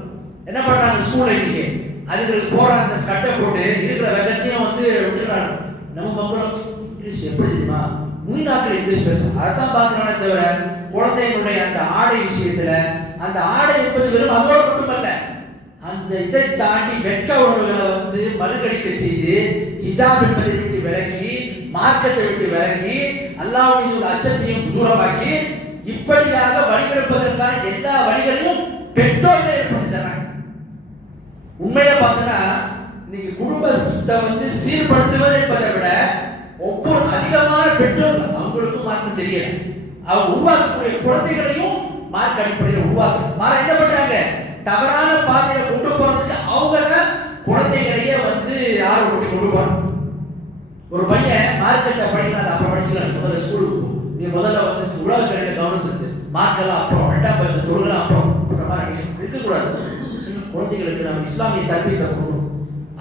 என்ன பண்றாங்க ஸ்கூல்ல இன்னைக்கு அதுங்களுக்கு போற அந்த சட்டை போட்டு இருக்கிற வெக்கத்தையும் விட்டுறாங்க. நம்ம மக்களும் இங்கிலீஷ் எப்படி தெரியுமா, முன்னாக்கள் இங்கிலீஷ் பேசும் அதைத்தான் பார்க்கறானே தவிர குழந்தைகளுடைய அந்த ஆடை விஷயத்துல அந்த ஆடை என்பது வெறும் அதோடு மட்டுமல்ல, அந்த இதை தாண்டி வெட்க உணர்வுகளை மறுகடிக்க செய்து ஹிஜாப் என்பதை விட்டு விலக்கி மார்க்கத்தை விட்டு விலக்கி அல்லாஹ்வின் ஒரு அச்சத்தையும் தூரமாக்கி இப்படியாக வழிகெடுப்பதற்கான எல்லா வழிகளையும் பெற்றோர்கள் ஏற்படுத்தி தராங்க. உண்மையில பார்த்தோன்னா இன்னைக்கு குடும்பத்தை சீர்படுத்துவது என்பதை விட ஒவ்வொரு அதிகமான பெற்றோர்கள் அவங்களுக்கும் மார்க்கம் தெரியல, அவங்க உருவாக்கக்கூடிய குழந்தைகளையும் மார்க் அடிப்படையில் உருவாக்கணும். மாற என்ன பண்றாங்க? தவறான பாதையில கொண்டு போறதுக்கு அவங்க குழந்தைகளையே யாரை கொண்டு போறாங்க. ஒரு பையன் மார்க்கெட்டை படிக்கிறான், அப்புறம் படிச்சுக்கலாம், முதல்ல ஸ்கூலுக்கு நீ முதல்ல உலக கல்வியில கவனம் செலுத்து, மார்க்கெல்லாம் அப்புறம் 8ஆம் வகுப்பு தொழுகலாம் அப்புறம் மாதிரி இருக்கக்கூடாது. குழந்தைகளுக்கு நம்ம இஸ்லாமிய தர்பியத்தை கொடுக்கணும்.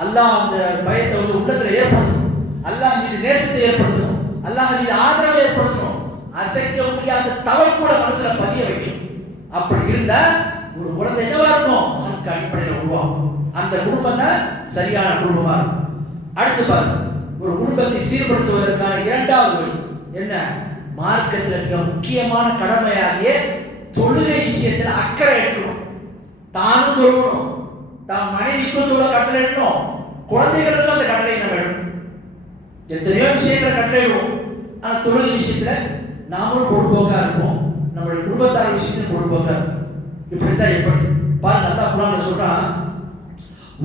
அல்லாஹ் அந்த பயத்தை உள்ளத்துல ஏற்படுத்தணும், அல்லாஹ் மீது நேசத்தை ஏற்படுத்தணும், அல்லாஹ் மீது ஆதரவை ஏற்படுத்தணும், அசைக்க முடியாத தவறுக்கூட மனசுல பதிய வைக்கணும். அப்படி இருந்தா ஒரு குழந்தை என்னவா இருக்கும்? மார்க்க அடிப்படையில் உருவாகும். அந்த குடும்பம் தான் சரியான குடும்பமா இருக்கும். அடுத்து பாருங்க, ஒரு குடும்பத்தை சீர்படுத்துவதற்கான இரண்டாவது வழி என்ன? மார்க்கத்தில் மிக முக்கியமான கடமையாகிய தொழுகை விஷயத்தில் அக்கறை எடுக்கணும். தானும் தொழுகணும், தான் மனைவிக்கும் தொழ கட்டளை எடுக்கணும், குழந்தைகளுக்கும் அந்த கட்டளை நம்ம எடுக்கணும். எத்தனையோ விஷயங்களை கட்டளையிடுவோம், ஆனால் தொழுகை விஷயத்துல நாமளும் பொறுப்போக்கா இருப்போம், நம்மளுடைய குடும்பத்தார் விஷயத்துல பொறுப்போக்கா இருக்கும். இப்படித்தான் எப்படி பாருங்க, அல்லாஹ் குர்ஆன்ல சொல்றான்,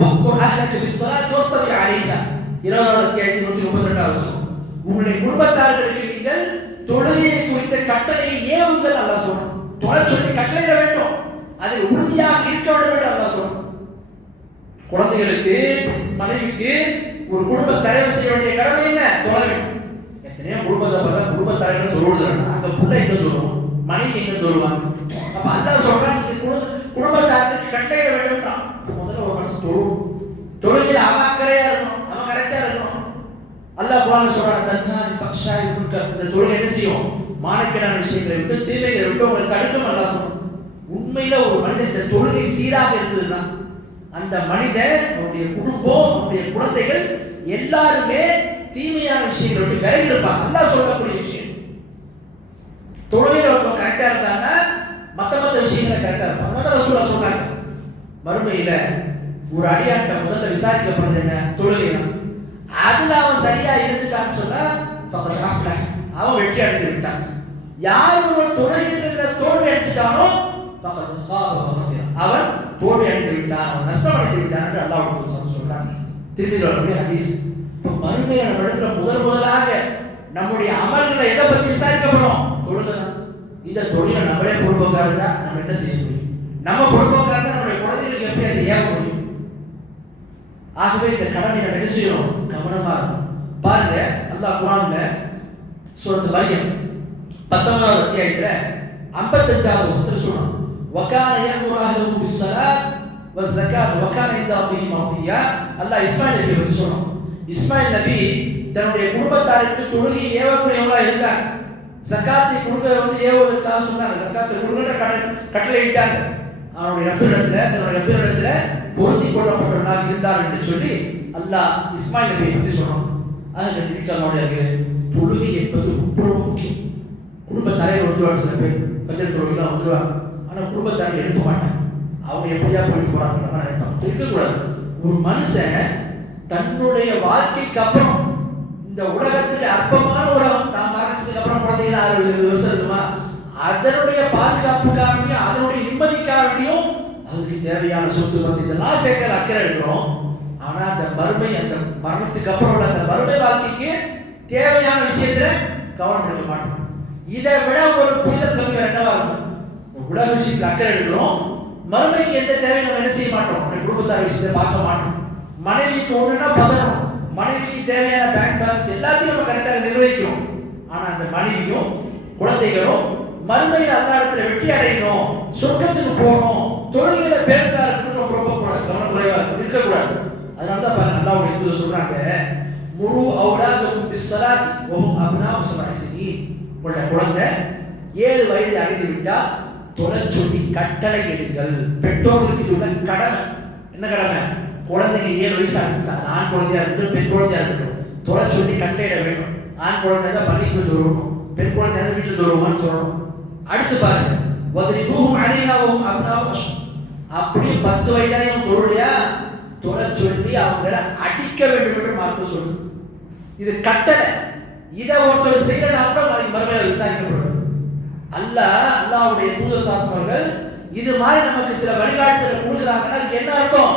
வக்முர் அஹ்லக பிஸ்ஸலாத்தி வஸ்தபிர் அலைஹா 20வது அத்தியாயம் 132வது வசனம். உங்களுடைய குடும்பத்தார்களுக்கு நீங்கள் தொழுகையை குறித்த கட்டளையை ஏவுங்கள் அல்லாஹ் சொல்றான். தொழ சொல்லி கட்டளையிட வேண்டும், அதில் உறுதியாக இருக்க வேண்டும் என்று அல்லாஹ் சொல்றான். குழந்தைகளுக்கு மனைவிக்கு ஒரு குடும்ப தலைவர் செய்ய வேண்டிய கடமை என்ன? தொழ வேண்டும். எத்தனையோ குடும்பத்தை பார்த்தா குடும்ப தலைவர் தொழுவுறாங்க, அந்த பிள்ளை எங்க தொழுவோம், மனைவி எங்க தொழுவாங்க. அப்ப அல்லாஹ் சொல்றான், நீங்க குடும்பத்தாருக்கு கட்டளையிட வேண்டும். முதல்ல ஒரு மனுஷன் தொழுகையில அவன் அக்கறையா இருக்கணும், அவன் கரெக்டா இருக்கணும். அல்லாஹ் குர்ஆன்ல சொல்றான், தன்ஹானி ஃபக்ஷாய் முன்கர், இந்த தொழுகை என்ன செய்யும்? மானக்கேடான விஷயங்களை விட்டு தீமைகளை விட்டு உங்களை தடுக்கும் அல்லாஹ் சொல்றான். உண்மையில ஒரு மனிதன் இந்த தொழுகை சீராக இருந்ததுன்னா அந்த மனிதன், அவனுடைய குடும்பம், அவனுடைய குழந்தைகள் எல்லாருமே தீமையான விஷயங்களை விட்டு விலகி இருப்பாங்க. அல்லாஹ் சொல்லக்கூடிய விஷயம் தொழுகையில ஒருத்தவங்க கரெக்டா இருந்தாங்க, மத்த விஷயங்களை கரெக்டா இருப்பாங்க. அதனால ரசூலுல்லாஹ் சொல்றாங்க, மறுமையில ஒரு அடியாட்ட முதல்ல விசாரிக்கப்படுறது என்ன? தொழுகை தான். அதுல அவன் சரியா இருந்துட்டான்னு சொன்னா அவன் வெற்றி அடைந்து விட்டான். யார் ஒரு தொழுகின்ற தோல்வி அடைஞ்சிட்டானோ அவன் தோல்வி அடைந்து விட்டான், அவன் நஷ்டம் அடைந்து விட்டான் என்று அல்லாஹ் சொல்றாங்க. திரும்பிய ஹதீஸ். இப்ப மறுமையில நம்ம இடத்துல முதலாக நம்முடைய அமல்களை எதை பத்தி விசாரிக்கப்படும்? தொழுகை தான். இந்த தொழிலை நம்மளே பொறுப்போக்கா இருந்தா நம்ம என்ன செய்ய முடியும்? நம்ம பொறுப்போக்கா இருந்தா நம்முடைய குழந்தைகளுக்கு எப்படி அதை ஏக முடியும்? ஆகவே இந்த கடமை நம்ம என்ன செய்யணும்? கவனமா இருக்கும். பாருங்க, அல்லாஹ் குர்ஆன்ல சூரத்துல் மரியம் 19வது அத்தியாயத்துல 55வது வசனத்துல சொல்றான், வகான யஅமுரு அஹ்லஹு பிஸ்ஸலாத் வஸகாத் வகான இன்த ரப்பிஹி மர்தியா. அல்லாஹ் இஸ்மாயில் நபியை பற்றி சொல்றான். இஸ்மாயில் நபி தன்னுடைய குடும்பத்தாருக்கு தொழுகை ஏவக்கூடியவங்களா இருந்தாங்க. ஜகாத்தை கொடுக்க ஏவுவதற்காக சொன்னாங்க. ஜகாத்தை கொடுக்கிற கட்டளை இட்டாங்க. அவனுடைய ரப்பிடத்துல பொருத்தி கொள்ளப்பட்டவர்களாக இருந்தார் என்று சொல்லி அல்லாஹ் இஸ்மாயில் நபியை பற்றி சொல்றான். அதில் நபிக்கல்லாவுடைய தொழுகை என்பது ரொம்ப முக்கியம். குடும்ப தலைவர் வந்துடுவாங்க. சில பேர் பஞ்சல் தொழுகைலாம் வந்துடுவாங்க. ஆனால் குடும்ப தலைவர் எழுப்ப மாட்டாங்க. அவங்க எப்படியா போயிட்டு போறாங்க நினைப்பாங்க. இருக்கக்கூடாது. ஒரு மனுஷன் தன்னுடைய வாழ்க்கைக்கு அப்புறம் இந்த உலகத்தில் அற்பமான உலகம் தான் மரணத்துக்கு அப்புறம் குழந்தைகள் 60 வருஷம் இருக்குமா, அதனுடைய பாதுகாப்புக்காகவும் அதனுடைய நிம்மதிக்காகவும் அதுக்கு தேவையான சொத்து வந்து இதெல்லாம் சேர்க்கிற அக்கறை இருக்கிறோம். ஆனால் அந்த மரணத்துக்கு அப்புறம் உள்ள அந்த மறுமை வாழ்க்கைக்கு தேவையான விஷயத்துல கவனம் எடுக்க மாட்டோம். இதை விட ஒரு புரிதல் கம்மி வேற என்னவா இருக்கும்? உலக விஷயத்துல அக்கறை எடுக்கிறோம், மறுமைக்கு எந்த தேவையை நம்ம என்ன செய்ய மாட்டோம்? நம்முடைய குடும்பத்தார் விஷயத்தை பார்க்க மாட்டோம். மனைவிக்கு ஒண்ணுன்னா பதறோம். மனைவிக்கு தேவையான பேங்க் பேலன்ஸ் எல்லாத்தையும் நம்ம கரெக்டாக நிர்வகிக்கிறோம். ஆனா அந்த மனைவியும் குழந்தைகளும் மறுமையில் அந்த இடத்துல வெற்றி அடையணும், சொர்க்கத்துக்கு போகணும், தொழில்களை பேருந்தா இருக்கிறது ரொம்ப ரொம்ப கவனக்குறைவா இருக்கக்கூடாது. அதனாலதான் பாருங்க அல்லாஹ்வுடைய தூதர் சொல்றாங்க, முரு அவுலாதுக்கும் பிஸ்ஸலாத் வஹும் அப்னாஉ ஸபஇ ஸினீன். உங்களுடைய குழந்தை 7 வயது அடைந்து விட்டால் தொழச் சொல்லி கட்டளை எடுங்கள். பெற்றோர்களுக்கு இது உள்ள கடமை. என்ன கடமை? குழந்தைங்க 7 வயசு ஆகிட்டு, ஆண் குழந்தையா இருக்கட்டும் பெண் குழந்தையா இருக்கட்டும், தொலை சொல்லி கட்டையிட வேண்டும். ஆண் குழந்தை தான் பள்ளிக்கு போய் தொழுவணும், பெண் குழந்தை தான் வீட்டில் தொழுவான்னு சொல்லணும். அடுத்து பாருங்க, வதரிபூஹும் அலைஹாவும் அப்னாஉ. அப்படியே 10 வயதாயும் தொழுலையா தொலை சொல்லி அவங்கள அடிக்க வேண்டும் என்று மார்க்க சொல்லுது. இது கட்டளை. இதை ஒருத்தர் செய்யறதுனால கூட மறுமையில விசாரிக்கப்படும். அல்லாஹ்வுடைய தூதர் சாஸ்திரங்கள் இது மாதிரி நமக்கு சில வழிகாட்டுதலை கொடுக்குறாங்கன்னா அதுக்கு என்ன அர்த்தம்?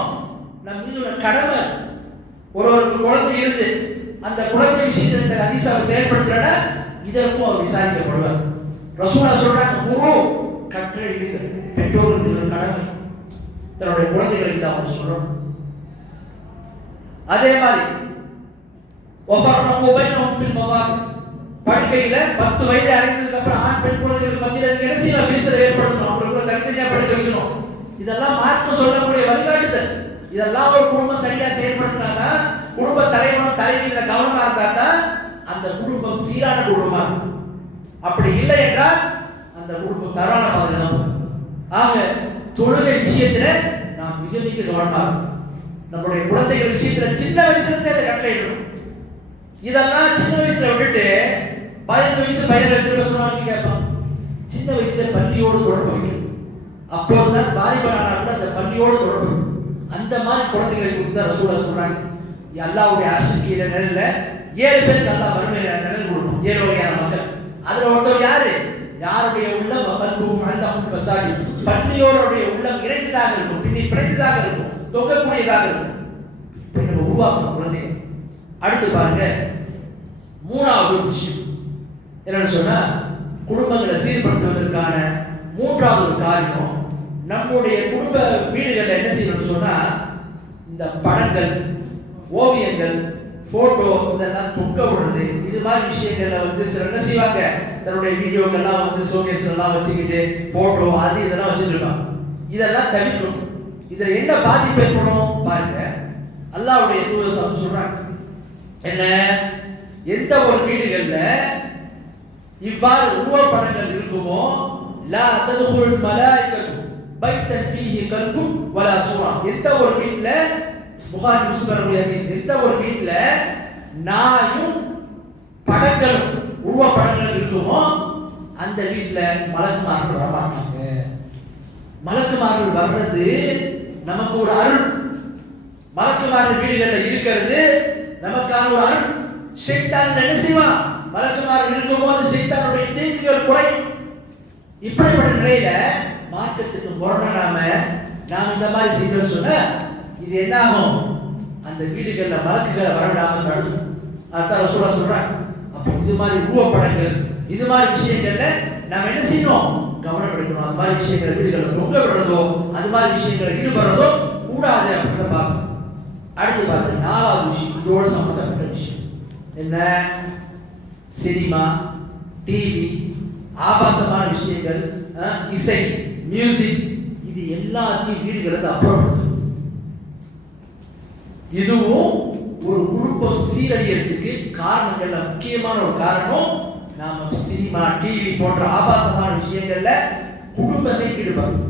நம் மீது உள்ள கடமை. ஒருவருக்கு குழந்தை இருந்து அந்த குழந்தை விஷயத்தில் இந்த ஹதீஸை அவர் செயல்படுத்துறனா இதற்கும் அவர் விசாரிக்கப்படுவார். ரசூலா சொல்றாங்க, குரு கட்டளை இடுங்க. பெற்றோருக்கு உள்ள கடமை தன்னுடைய குழந்தைகளுக்கு தான் அவங்க சொல்லணும். அதே மாதிரி படுக்கையில 10 வயது அடைந்ததுக்கு அப்புறம் ஆண் பெண் குழந்தைகளுக்கு மத்தியில் என்ன செய்யலாம்? விரிசல் ஏற்படுத்தணும், அவங்களுக்கு தனித்தனியா படுக்க வைக்கணும். இதெல்லாம் மாற்றம் சொல்லக்கூடிய வழிகாட்டுதல். இதெல்லாம் ஒரு குடும்பம் சரியா செயல்படுத்தினாதான், குடும்ப தலைவியில கவனமா இருந்தாதான் அந்த குடும்பம் சீரான குடும்பமா இருக்கும். அப்படி இல்லை என்றால் அந்த குடும்பம் தவறான பாதையில தான். ஆக தொழுகை விஷயத்துல நாம் மிக மிக கவனமா இருக்கும். நம்முடைய குழந்தைகள் விஷயத்துல சின்ன வயசுல இருந்தே அதை கட்டளையிடணும். இதெல்லாம் சின்ன வயசுல விட்டுட்டு 15 வயசு 17 வயசுல சொன்னாங்க கேட்பான். சின்ன வயசுல பள்ளியோடு தொடர்பு வைக்கணும். அப்போதுதான் வாலிபனானா கூட அந்த பள்ளியோடு தொடர்பு. அந்த மாதிரி குழந்தைகளை குறித்து ரசூலா சொல்றாங்க, அல்லாஹ்வுடைய அரசின் கீழே நிழல்ல 7 பேருக்கு அல்லாஹ் மறுமையில நிழல் கொடுக்கும். 7 வகையான மக்கள். அதுல ஒருத்தர் யாரு? யாருடைய உள்ளம் அமர்ந்தும் அல்லாஹ்வுடைய பசாடி பள்ளியோருடைய உள்ளம் இணைந்ததாக இருக்கும், பின்னி பிணைந்ததாக இருக்கும், தொங்கக்கூடியதாக இருக்கும். இப்படி நம்ம உருவாக்கணும் குழந்தைகள். அடுத்து பாருங்க, 3வது விஷயம் என்னன்னு சொன்னா, குடும்பங்களை சீர்படுத்துவதற்கான 3வது காரியம், நம்முடைய குடும்ப வீடுகளில் என்ன செய்யணும்னு சொன்னா, இந்த படங்கள், ஓவியங்கள், போட்டோ இதெல்லாம் தொங்க விடுறது, இது மாதிரி விஷயங்கள்ல சில என்ன செய்வாங்க, தன்னுடைய வீடியோக்கெல்லாம் ஷோகேஸ்லாம் வச்சுக்கிட்டு போட்டோ அது இதெல்லாம் வச்சுருப்பாங்க. இதெல்லாம் தவிர்க்கணும். இதுல என்ன பாதிப்பு ஏற்படும் பாருங்க. அல்லாஹ்வுடைய தூதர் சொல்றாங்க என்ன, எந்த ஒரு வீடுகள்ல இவ்வாறு உருவப்படங்கள் இருக்குமோ, லா ததுகுல் மலாயிகத்து பைத்தன் ஃபீஹி கல்புன் வலா சூரா. எந்த ஒரு வீட்ல, புகாரி முஸ்லிம் ஹதீஸ், எந்த ஒரு வீட்ல நாயும் படங்களும் உருவப்படங்கள் இருக்குமோ அந்த வீட்ல மலக்குமார்கள் வர மாட்டாங்க. மலக்குமார்கள் வர்றது நமக்கு ஒரு அருள். மலக்குமார்கள் வீடுகள்ல இருக்கிறது நமக்கான ஒரு அருள். ஷைத்தான் என்ன செய்வான்? மலக்குமார்கள் இருக்கும்போது ஷைத்தானுடைய தீங்குகள் குறையும். இப்படிப்பட்ட நிலையில மார்க்கத்துக்கு முரணாம நாம் இந்த மாதிரி செய்தோம் சொன்ன இது என்ன ஆகும்? அந்த வீடுகள்ல மலக்குகளை வரவிடாம தடுக்கும். அதான் ரசூலா சொல்றாங்க. அப்போ இது மாதிரி உருவப்படங்கள், இது மாதிரி விஷயங்கள்ல நாம் என்ன செய்யணும்? கவனம் எடுக்கணும். அது மாதிரி விஷயங்களை வீடுகளை தொங்க விடுறதோ, அது மாதிரி விஷயங்களை ஈடுபடுறதோ கூடாது அப்படின்றத பார்க்கணும். அடுத்து பாருங்க, 4வது விஷயம், இதோடு சம்பந்தப்பட்ட விஷயம் என்ன? சினிமா, டிவி, ஆபாசமான விஷயங்கள், இசை, மியூசிக், இது எல்லாத்தையும் வீடுகளுக்கு அப்புறப்படுத்தணும். இதுவும் ஒரு குடும்பம் சீரழியறதுக்கு காரணங்கள்ல முக்கியமான ஒரு காரணம். நாம சினிமா, டிவி போன்ற ஆபாசமான விஷயங்கள்ல குடும்பத்தை ஈடுபடும்.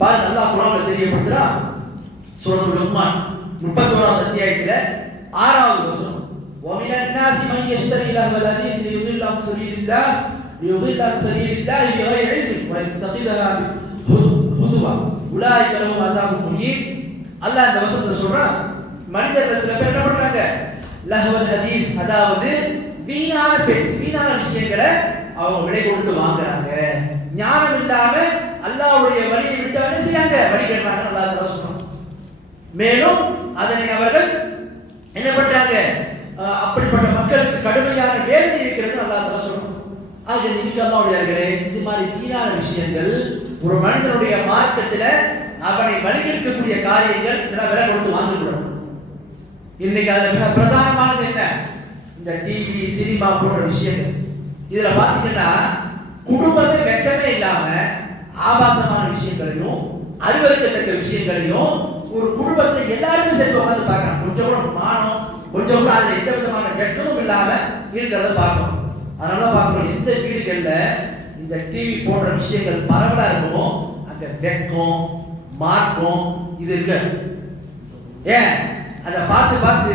பாருங்க, அல்லாஹ் குர்ஆன்ல தெரியப்படுத்துறான். சூரத்துல் லுக்மான் 31வது அத்தியாயத்துல 6வது வசனம். وَمِنَ النَّاسِ مَن يَشْتَرِي لَهْوَ الْحَدِيثِ لِيُضِلَّ عَن سَبِيلِ اللَّهِ بِغَيْرِ عِلْمٍ وَيَتَّخِذَهَا هُزُوًا أُولَٰئِكَ لَهُمْ عَذَابٌ مُهِينٌ. அல்லாஹ் இந்த வசனத்துல சொல்றான், மனிதர்கள் சில பேர் என்ன பண்றாங்க, லஹ்வல் ஹதீஸ், அதாவது வீணான பேச்சு, வீணான விஷயங்களை அவங்க விலை கொடுத்து வாங்குறாங்க. ஞானம் இல்லாம அல்லாஹ்வுடைய வழியை விட்டு என்ன செய்றாங்க, வழி கேட்றாங்க. அல்லாஹ் தஆலா சொல்றான். மேலும் அதனை அவர்கள் என்ன பண்றாங்க, அப்படிப்பட்ட மக்களுக்கு கடுமையான வேதனை இருக்கிறது அல்லாஹ் தஆலா சொல்றான். ஆக நீங்க அல்லாஹ்வுடையவர்களே, இந்த மாதிரி வீணான விஷயங்கள் ஒரு மனிதனுடைய மார்க்கத்துல அவனை வழிகெடுக்கக்கூடிய காரியங்கள், இதெல்லாம் விலை கொடுத்து வாங்கக்கூடாது. இன்னைக்கு அதுல மிக பிரதானமானது என்ன, இந்த டிவி, சினிமா போன்ற விஷயங்கள். இதுல பாத்தீங்கன்னா குடும்பத்தை வெக்கமே இல்லாம ஆபாசமான விஷயங்களையும் அருவருக்கத்தக்க விஷயங்களையும் ஒரு குடும்பத்துல எல்லாருமே சேர்த்து உட்காந்து பார்க்கலாம். கொஞ்சம் கூட மானம், கொஞ்சம் கூட அதுல எந்த விதமான வெக்கமும் இல்லாம இருக்கிறத பார்க்கணும். அதனால பார்க்கணும், எந்த வீடுகள்ல இந்த டிவி போன்ற விஷயங்கள் பரவலா இருக்குமோ அங்க வெக்கம், மார்க்கம் இது இருக்கு. ஏன், அதை பார்த்து பார்த்து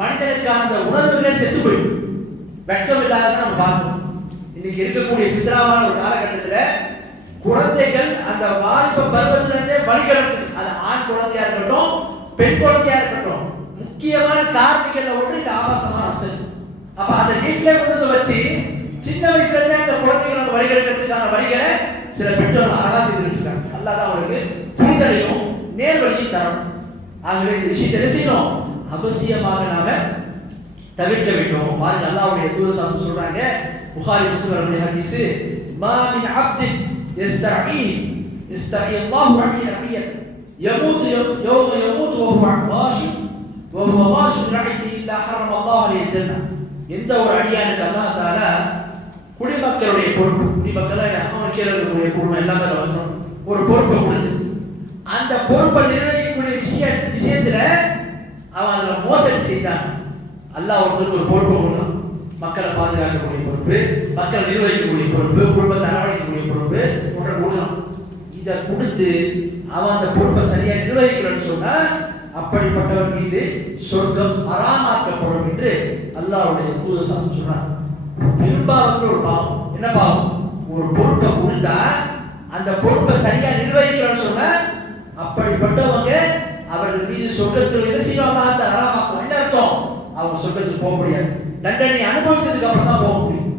மனிதனுக்கான அந்த உணர்வுகளே செத்து போயிடும். வெட்கம் இல்லாத நம்ம பார்க்கணும். இன்னைக்கு இருக்கக்கூடிய சித்திரமான ஒரு காலகட்டத்தில் குழந்தைகள் அந்த வாலிப பருவத்திலிருந்தே வழிகடத்து, அது ஆண் குழந்தையா இருக்கட்டும், பெண் குழந்தையா இருக்கட்டும், முக்கியமான காரணிகள்ல ஒன்று இந்த ஆபாசமான அம்சம். அப்ப அதை வீட்டிலே கொண்டு வச்சு சின்ன வயசுல இருந்தே அந்த குழந்தைகளை வழிகெடுக்கிறதுக்கான வழிகளை சில பெற்றோர்கள் அழகா செய்திருக்காங்க. அல்லாஹ் அவங்களுக்கு புரிதலையும் நேர்வழியும் தரணும். ஆகவே இந்த விஷயத்தை என்ன செய்யணும், அவசியமாக நாம தவிர்க்க வேண்டும். பாருங்க, அல்லாஹ்வுடைய தூதர் ஸல்லல்லாஹு சொல்றாங்க, புகாரி முஸ்லிம் அவர்களுடைய ஹதீஸ், மா மின் அப்தின் யஸ்தஹி அல்லாஹு ரஹியத் யமூத் யௌம யமூத் வஹுவ வாஷி ரஹித் இல்லா ஹரம அல்லாஹு அலைஹி ஜன்னah. எந்த ஒரு அடியானுக்கு அல்லாஹ் தஆலா குடிமக்களுடைய பொறுப்பு, குடிமக்களை அவனுக்கு இருக்கக்கூடிய குடும்பம் எல்லாமே வந்துடும், ஒரு பொறுப்பை கொடுத்து அந்த பொறுப்பை நிர்வகிக்கக்கூடிய விஷயத்துல அவன் அதுல மோசடி செய்தான். அல்லாஹ் ஒருத்தருக்கு ஒரு பொறுப்பை கொடுத்தான். மக்களை பாதுகாக்கக்கூடிய பொறுப்பு, மக்களை நிர்வகிக்கக்கூடிய பொறுப்பு, குடும்பத்தை அரவணைக்கக்கூடிய பொறுப்பு போன்ற கொடுத்தான். இதை கொடுத்து அவன் அந்த பொறுப்பை சரியா நிர்வகிக்கணும்னு சொன்னா அப்படிப்பட்டவன் மீது சொர்க்கம் ஹராமாக்கப்படும் என்று அல்லாஹ்வுடைய தூதர் சொல்றான். பெரும்பாவத்துல ஒரு பாவம். என்ன பாவம், ஒரு பொறுப்பை கொடுத்தா அந்த பொறுப்பை சரியா நிர்வகிக்கணும்னு சொன்னா அப்படிப்பட்டவங்க அவர்கள் மீது சொர்க்கத்தில் என்ன செய்வாங்க, ஹராமாக்கும். என்ன அர்த்தம், அவங்க சொர்க்கத்துக்கு போக முடியாது, தண்டனை அனுபவித்ததுக்கு அப்புறம் தான் போக முடியும்.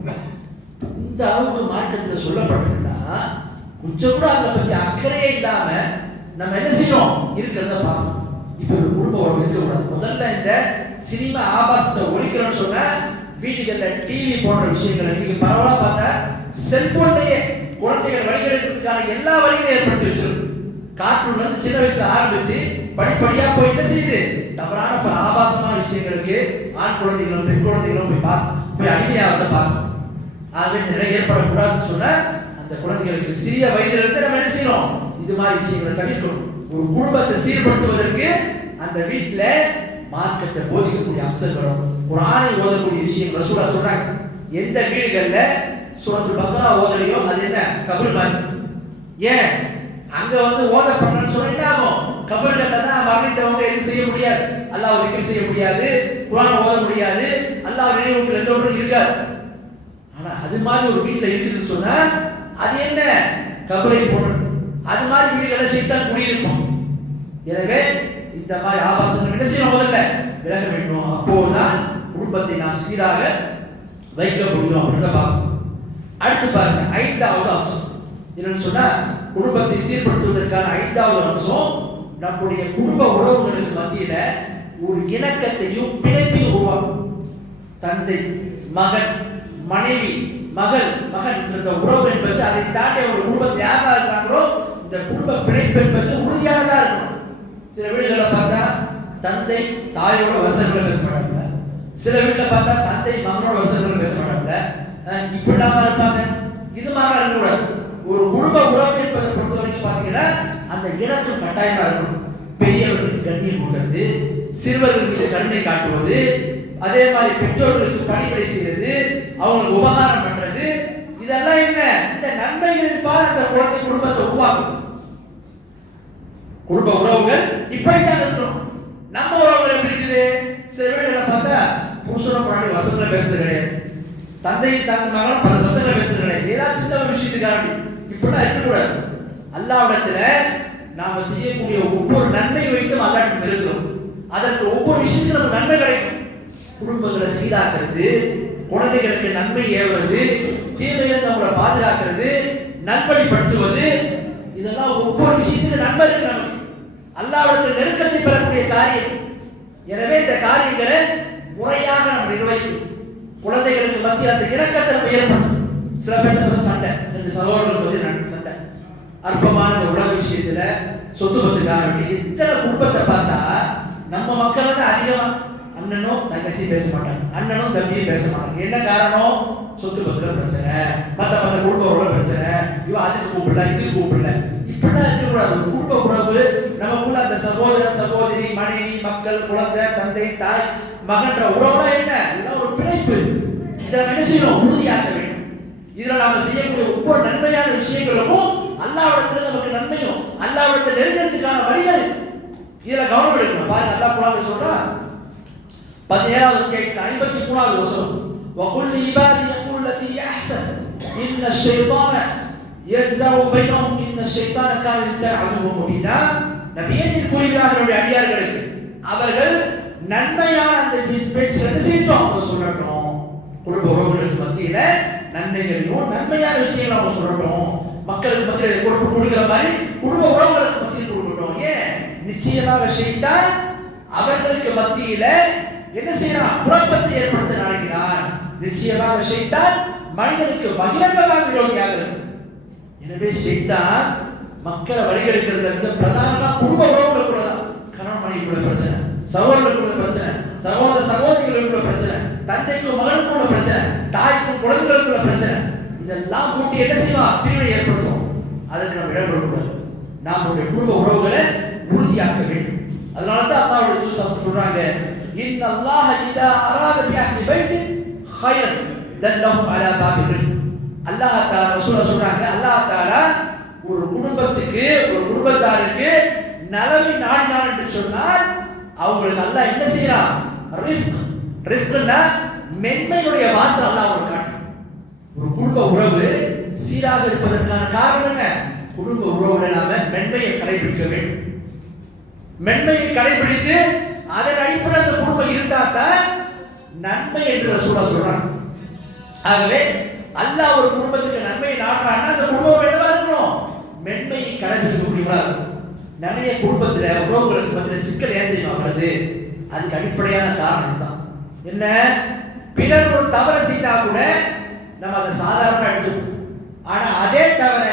இந்த அளவுக்கு மார்க்கத்தில் சொல்லப்பட்டிருந்தா கொஞ்சம் கூட அதை பத்தி அக்கறையே இல்லாம நம்ம என்ன செய்யணும், இருக்கிறத பார்க்கணும். இப்ப ஒரு குடும்பம் இருக்கக்கூடாது. முதல்ல இந்த சினிமா ஆபாசத்தை ஒழிக்கிறோம்னு சொன்னா வீடுகள்ல டிவி போன்ற விஷயங்களை நீங்க பரவலா பார்த்தா செல்போன்லயே குழந்தைகள் வழிகெடுக்கிறதுக்கான எல்லா வழிகளையும் ஏற்படுத்தி வச்சிருக்கு. கார்ட்டூன் வந்து சின்ன வயசுல ஆரம்பிச்சு படிப்படியா போய் என்ன செய்யுது, தவறான ஆபாசமான விஷயங்களுக்கு ஆண் குழந்தைகளும் பெண் குழந்தைகளும் போய் அடிமையாவதை பார்க்கணும். ஆகவே நிலை ஏற்படக்கூடாதுன்னு சொன்னா அந்த குழந்தைகளுக்கு சிறிய வயதிலிருந்து இருந்து நம்ம என்ன செய்யணும், இது மாதிரி விஷயங்களை தவிர்க்கணும். ஒரு குடும்பத்தை சீர்படுத்துவதற்கு அந்த வீட்டுல மார்க்கத்தை போதிக்கக்கூடிய அம்சங்களும் குர்ஆனை ஓதக்கூடிய விஷயம் ரசூலுல்லாஹ் சொல்றாங்க. எந்த வீடுகள்ல சூரத்துல் பக்ரா ஓதலையோ அது என்ன கபர் மாதிரி. ஏன் அங்க வந்து ஓத பண்ணணும்னு சொன்னா என்ன ஆகும், கபர்கள்ல தான் மரணித்தவங்க எதுவும் செய்ய முடியாது, அல்லாஹ் விக்ர் செய்ய முடியாது, குர்ஆனை ஓத முடியாது, அல்லாஹ் நினைவுக்கு எந்த ஒன்றும் இருக்காது. ஆனா அது மாதிரி ஒரு வீட்டுல இருக்குதுன்னு சொன்னா அது என்ன, கபரை போன்றது. அது மாதிரி வீடுகளை சைத்தான் குடியிருப்பான். எனவே இந்த மாதிரி ஆபாசங்கள் என்ன செய்யணும், முதல்ல விலக வேண்டும். அப்போதான் குடும்பத்தை நாம் சீராக வைக்க முடியும் அப்படிதான் பார்க்கணும். அடுத்து பாருங்க, 5வது அம்சம் என்னன்னு சொன்னா, குடும்பத்தை சீர்படுத்துவதற்கான 5வது அம்சம் நம்முடைய குடும்ப உறவுகளுக்கு மத்தியில ஒரு இணக்கத்தையும் பிணைப்பையும் உருவாக்கும். தந்தை மகன், மனைவி மகள், மகன் என்ற உறவு என்பது அதை தாண்டி ஒரு குடும்பத்தில் யாரா இருக்காங்களோ இந்த குடும்ப பிணைப்பு என்பது உறுதியானதா இருக்கணும். சில வீடுகளை பார்த்தா தந்தை தாயோட வசதிகளை பேச மாட்டாங்க, சில வீட்டுல பார்த்தா தந்தை மகனோட வசதிகளை பேச மாட்டாங்க, இப்படி இல்லாம இருப்பாங்க. இது மாதிரி இருக்கக்கூடாது. ஒரு குடும்ப உறவு என்பதை பொறுத்த வரைக்கும் பார்த்தீங்கன்னா அந்த இணக்கம் கட்டாயமா இருக்கணும். பெரியவர்களுக்கு கண்ணியம் கொடுக்கிறது, சிறுவர்கள் மீது கருணை காட்டுவது, அதே மாதிரி பெற்றோர்களுக்கு பணிவிடை செய்வது, அவங்களுக்கு உபகாரம் பண்றது, இதெல்லாம் என்ன? இந்த நன்மைகளின் பால் அந்த குழந்தை குடும்பத்தை உருவாக்கும். குடும்ப உறவுகள் இப்படித்தான் இருக்கணும். நம்ம உறவுகள் எப்படி இருக்குது? சில வீடுகளை பார்த்தா புருஷனும் பொண்டாட்டி வசனங்களை பேசுறது கிடையாது, தந்தை தங்க மகனும் பல வசனங்களை பேசுறது கிடையாது, ஏதாவது சின்ன ஒரு விஷயத்துக்காக. இப்படிலாம் இருக்கக்கூடாது. அல்லாஹ்விடத்துல நாம செய்யக்கூடிய ஒவ்வொரு நன்மை வைத்து அல்லாஹ்விடம் இருக்கிறோம். அதற்கு ஒவ்வொரு விஷயத்திலும் நமக்கு நன்மை கிடைக்கும். குடும்பங்களை சீராக்கிறது, குழந்தைகளுக்கு நன்மை ஏவுவது, தீமையிலிருந்து அவங்களை பாதுகாக்கிறது, நல்வழிப்படுத்துவது, இதெல்லாம் ஒவ்வொரு விஷயத்திலும் நன்மை இருக்கு நமக்கு. அல்லாஹ்விடத்தில் நெருக்கத்தை பெறக்கூடிய காரியம். எனவே இந்த காரியங்களை முறையாக நம்ம நிர்வகிக்கணும். குழந்தைகளுக்கு மத்தியில் அந்த இணக்கத்தை ஏற்படும். சில பேர் சண்டை, சில சகோதரர்கள் பற்றி சண்டை, அற்பமான இந்த உலக விஷயத்துல சொத்து பத்துக்காக வேண்டி இத்தனை குடும்பத்தை பார்த்தா நம்ம மக்கள் வந்து அதிகமா அண்ணனும் தங்கச்சியும் பேச மாட்டாங்க, அண்ணனும் தம்பியும் பேச மாட்டாங்க. என்ன காரணம்? சொத்து பத்துல பிரச்சனை, மற்ற குடும்ப பிரச்சனை, இவன் அதுக்கு கூப்பிடல இதுக்கு கூப்பிடல. இப்படிலாம் இருக்கக்கூடாது. ஒரு குடும்ப உறவு நமக்குள்ள அந்த சகோதர சகோதரி, மனைவி, மக்கள், குழந்தை, தந்தை, தாய், மகன்ற உறவுனா என்ன? இதெல்லாம் ஒரு பிணைப்பு. இதை என்ன செய்யணும்? உறுதியாக்க வேண்டும். இதுல நாம செய்யக்கூடிய ஒவ்வொரு நன்மையான விஷயங்களுக்கும் அல்லாஹ்விடத்துல நமக்கு நன்மையும் அல்லாஹ்விடத்தை நெருங்கிறதுக்கான வழிகள். இதுல கவனம் எடுக்கணும். பாருங்க, அல்லாஹ் குர்ஆன்ல சொல்றான் 17வது அத்தியாயத்தில் 53வது வசனம், வகுல் இபாதி யகுல் லதி அஹ்சன் இன்ன ஷைத்தான யஜ்ஸஉ பைனஹும் இன்ன ஷைத்தான கான லின்சானி அதுவும் முபீனா. நபியே கூறுகிறார்கள் அடியார்களுக்கு, அவர்கள் நன்மையான அந்த பேச்சுகளை செய்யட்டும், அவங்க சொல்லட்டும். குடும்ப உறவுகளுக்கு மத்தியில நன்மைகளையும் நன்மையான விஷயங்களை அவங்க சொல்லட்டும். மக்களுக்கு மத்தியில் கொடுக்கிற மாதிரி குடும்ப உறவுகளுக்கு மத்தியில் கொடுக்கட்டும். ஏன்? நிச்சயமாக ஷைத்தான் அவர்களுக்கு மத்தியில என்ன செய்யறான்? குழப்பத்தை ஏற்படுத்த நாடுகிறான். நிச்சயமாக ஷைத்தான் மனிதனுக்கு பகிரங்கமாக விரோதியாக இருக்கு. எனவே ஷைத்தான் மக்களை வழிகெடுக்கிறதுல மிக பிரதானமா குடும்ப உறவுகளுக்குள்ள தான். கணவன் மனைவிக்குள்ள பிரச்சனை, சகோதரர்களுக்குள்ள பிரச்சனை, சகோதர சகோதரிகளுக்குள்ள பிரச்சனை, தந்தைக்கும் மகனுக்குள்ள பிரச்சனை, தாய்க்கும் குழந்தைகளுக்குள்ள பிரச்சனை, இதெல்லாம் கூட்டி என்ன செய்வான்? பிரிவை ஏற்படுத்தும். அதற்கு நம்ம இடம் கொடுக்கக்கூடாது. நம்முடைய குடும்ப உறவுகளை உறுதியாக்க வேண்டும். அதனாலதான் அல்லாஹ்வுடைய தூதர் சொல்றாங்க, இன்னல்லாஹ இதா அராத பி அஹ்லி பைத்தின் கைரன் தல்லஹு அலா பாபி ரிஸ்க். அல்லாஹ் தஆலா ரசூலுல்லாஹ் சொல்றாங்க, அல்லாஹ் தஆலா ஒரு குடும்பத்துக்கு ஒரு குடும்பத்தாருக்கு நலவை நாடினார் என்று சொன்னால் அவங்களுக்கு அல்லாஹ் என்ன செய்யறான்? ரிஸ்க். ரிஸ்க்னா மென்மையுடைய வாசல் அல்லாஹ் அவங்களுக்கு காட்டும். ஒரு குடும்ப உறவு சீராக இருப்பதற்கான காரணம் என்ன? குடும்ப உறவுல நாம மென்மையை கடைபிடிக்க வேண்டும். மென்மையை கடைபிடித்து அதன் அடிப்படையில் அந்த குடும்பம் இருந்தால்தான் நன்மை என்று ரசூலுல்லாஹ் சொல்றாங்க. ஆகவே அல்லாஹ் ஒரு குடும்பத்துக்கு நன்மையை நாடுறான்னா அந்த குடும்பம் என்னவா இருக்கணும்? மென்மையை கடைபிடிக்கக்கூடியவா இருக்கும். நிறைய குடும்பத்துல உறவுகளுக்கு மத்தியில் சிக்கல் ஏன் தெரியுமா வருது? அதுக்கு அடிப்படையான காரணம் தான் என்ன? பிறர் ஒரு தவறை செய்தா கூட நம்ம அதை சாதாரணமா எடுத்துக்கணும். ஆனா அதே தவிர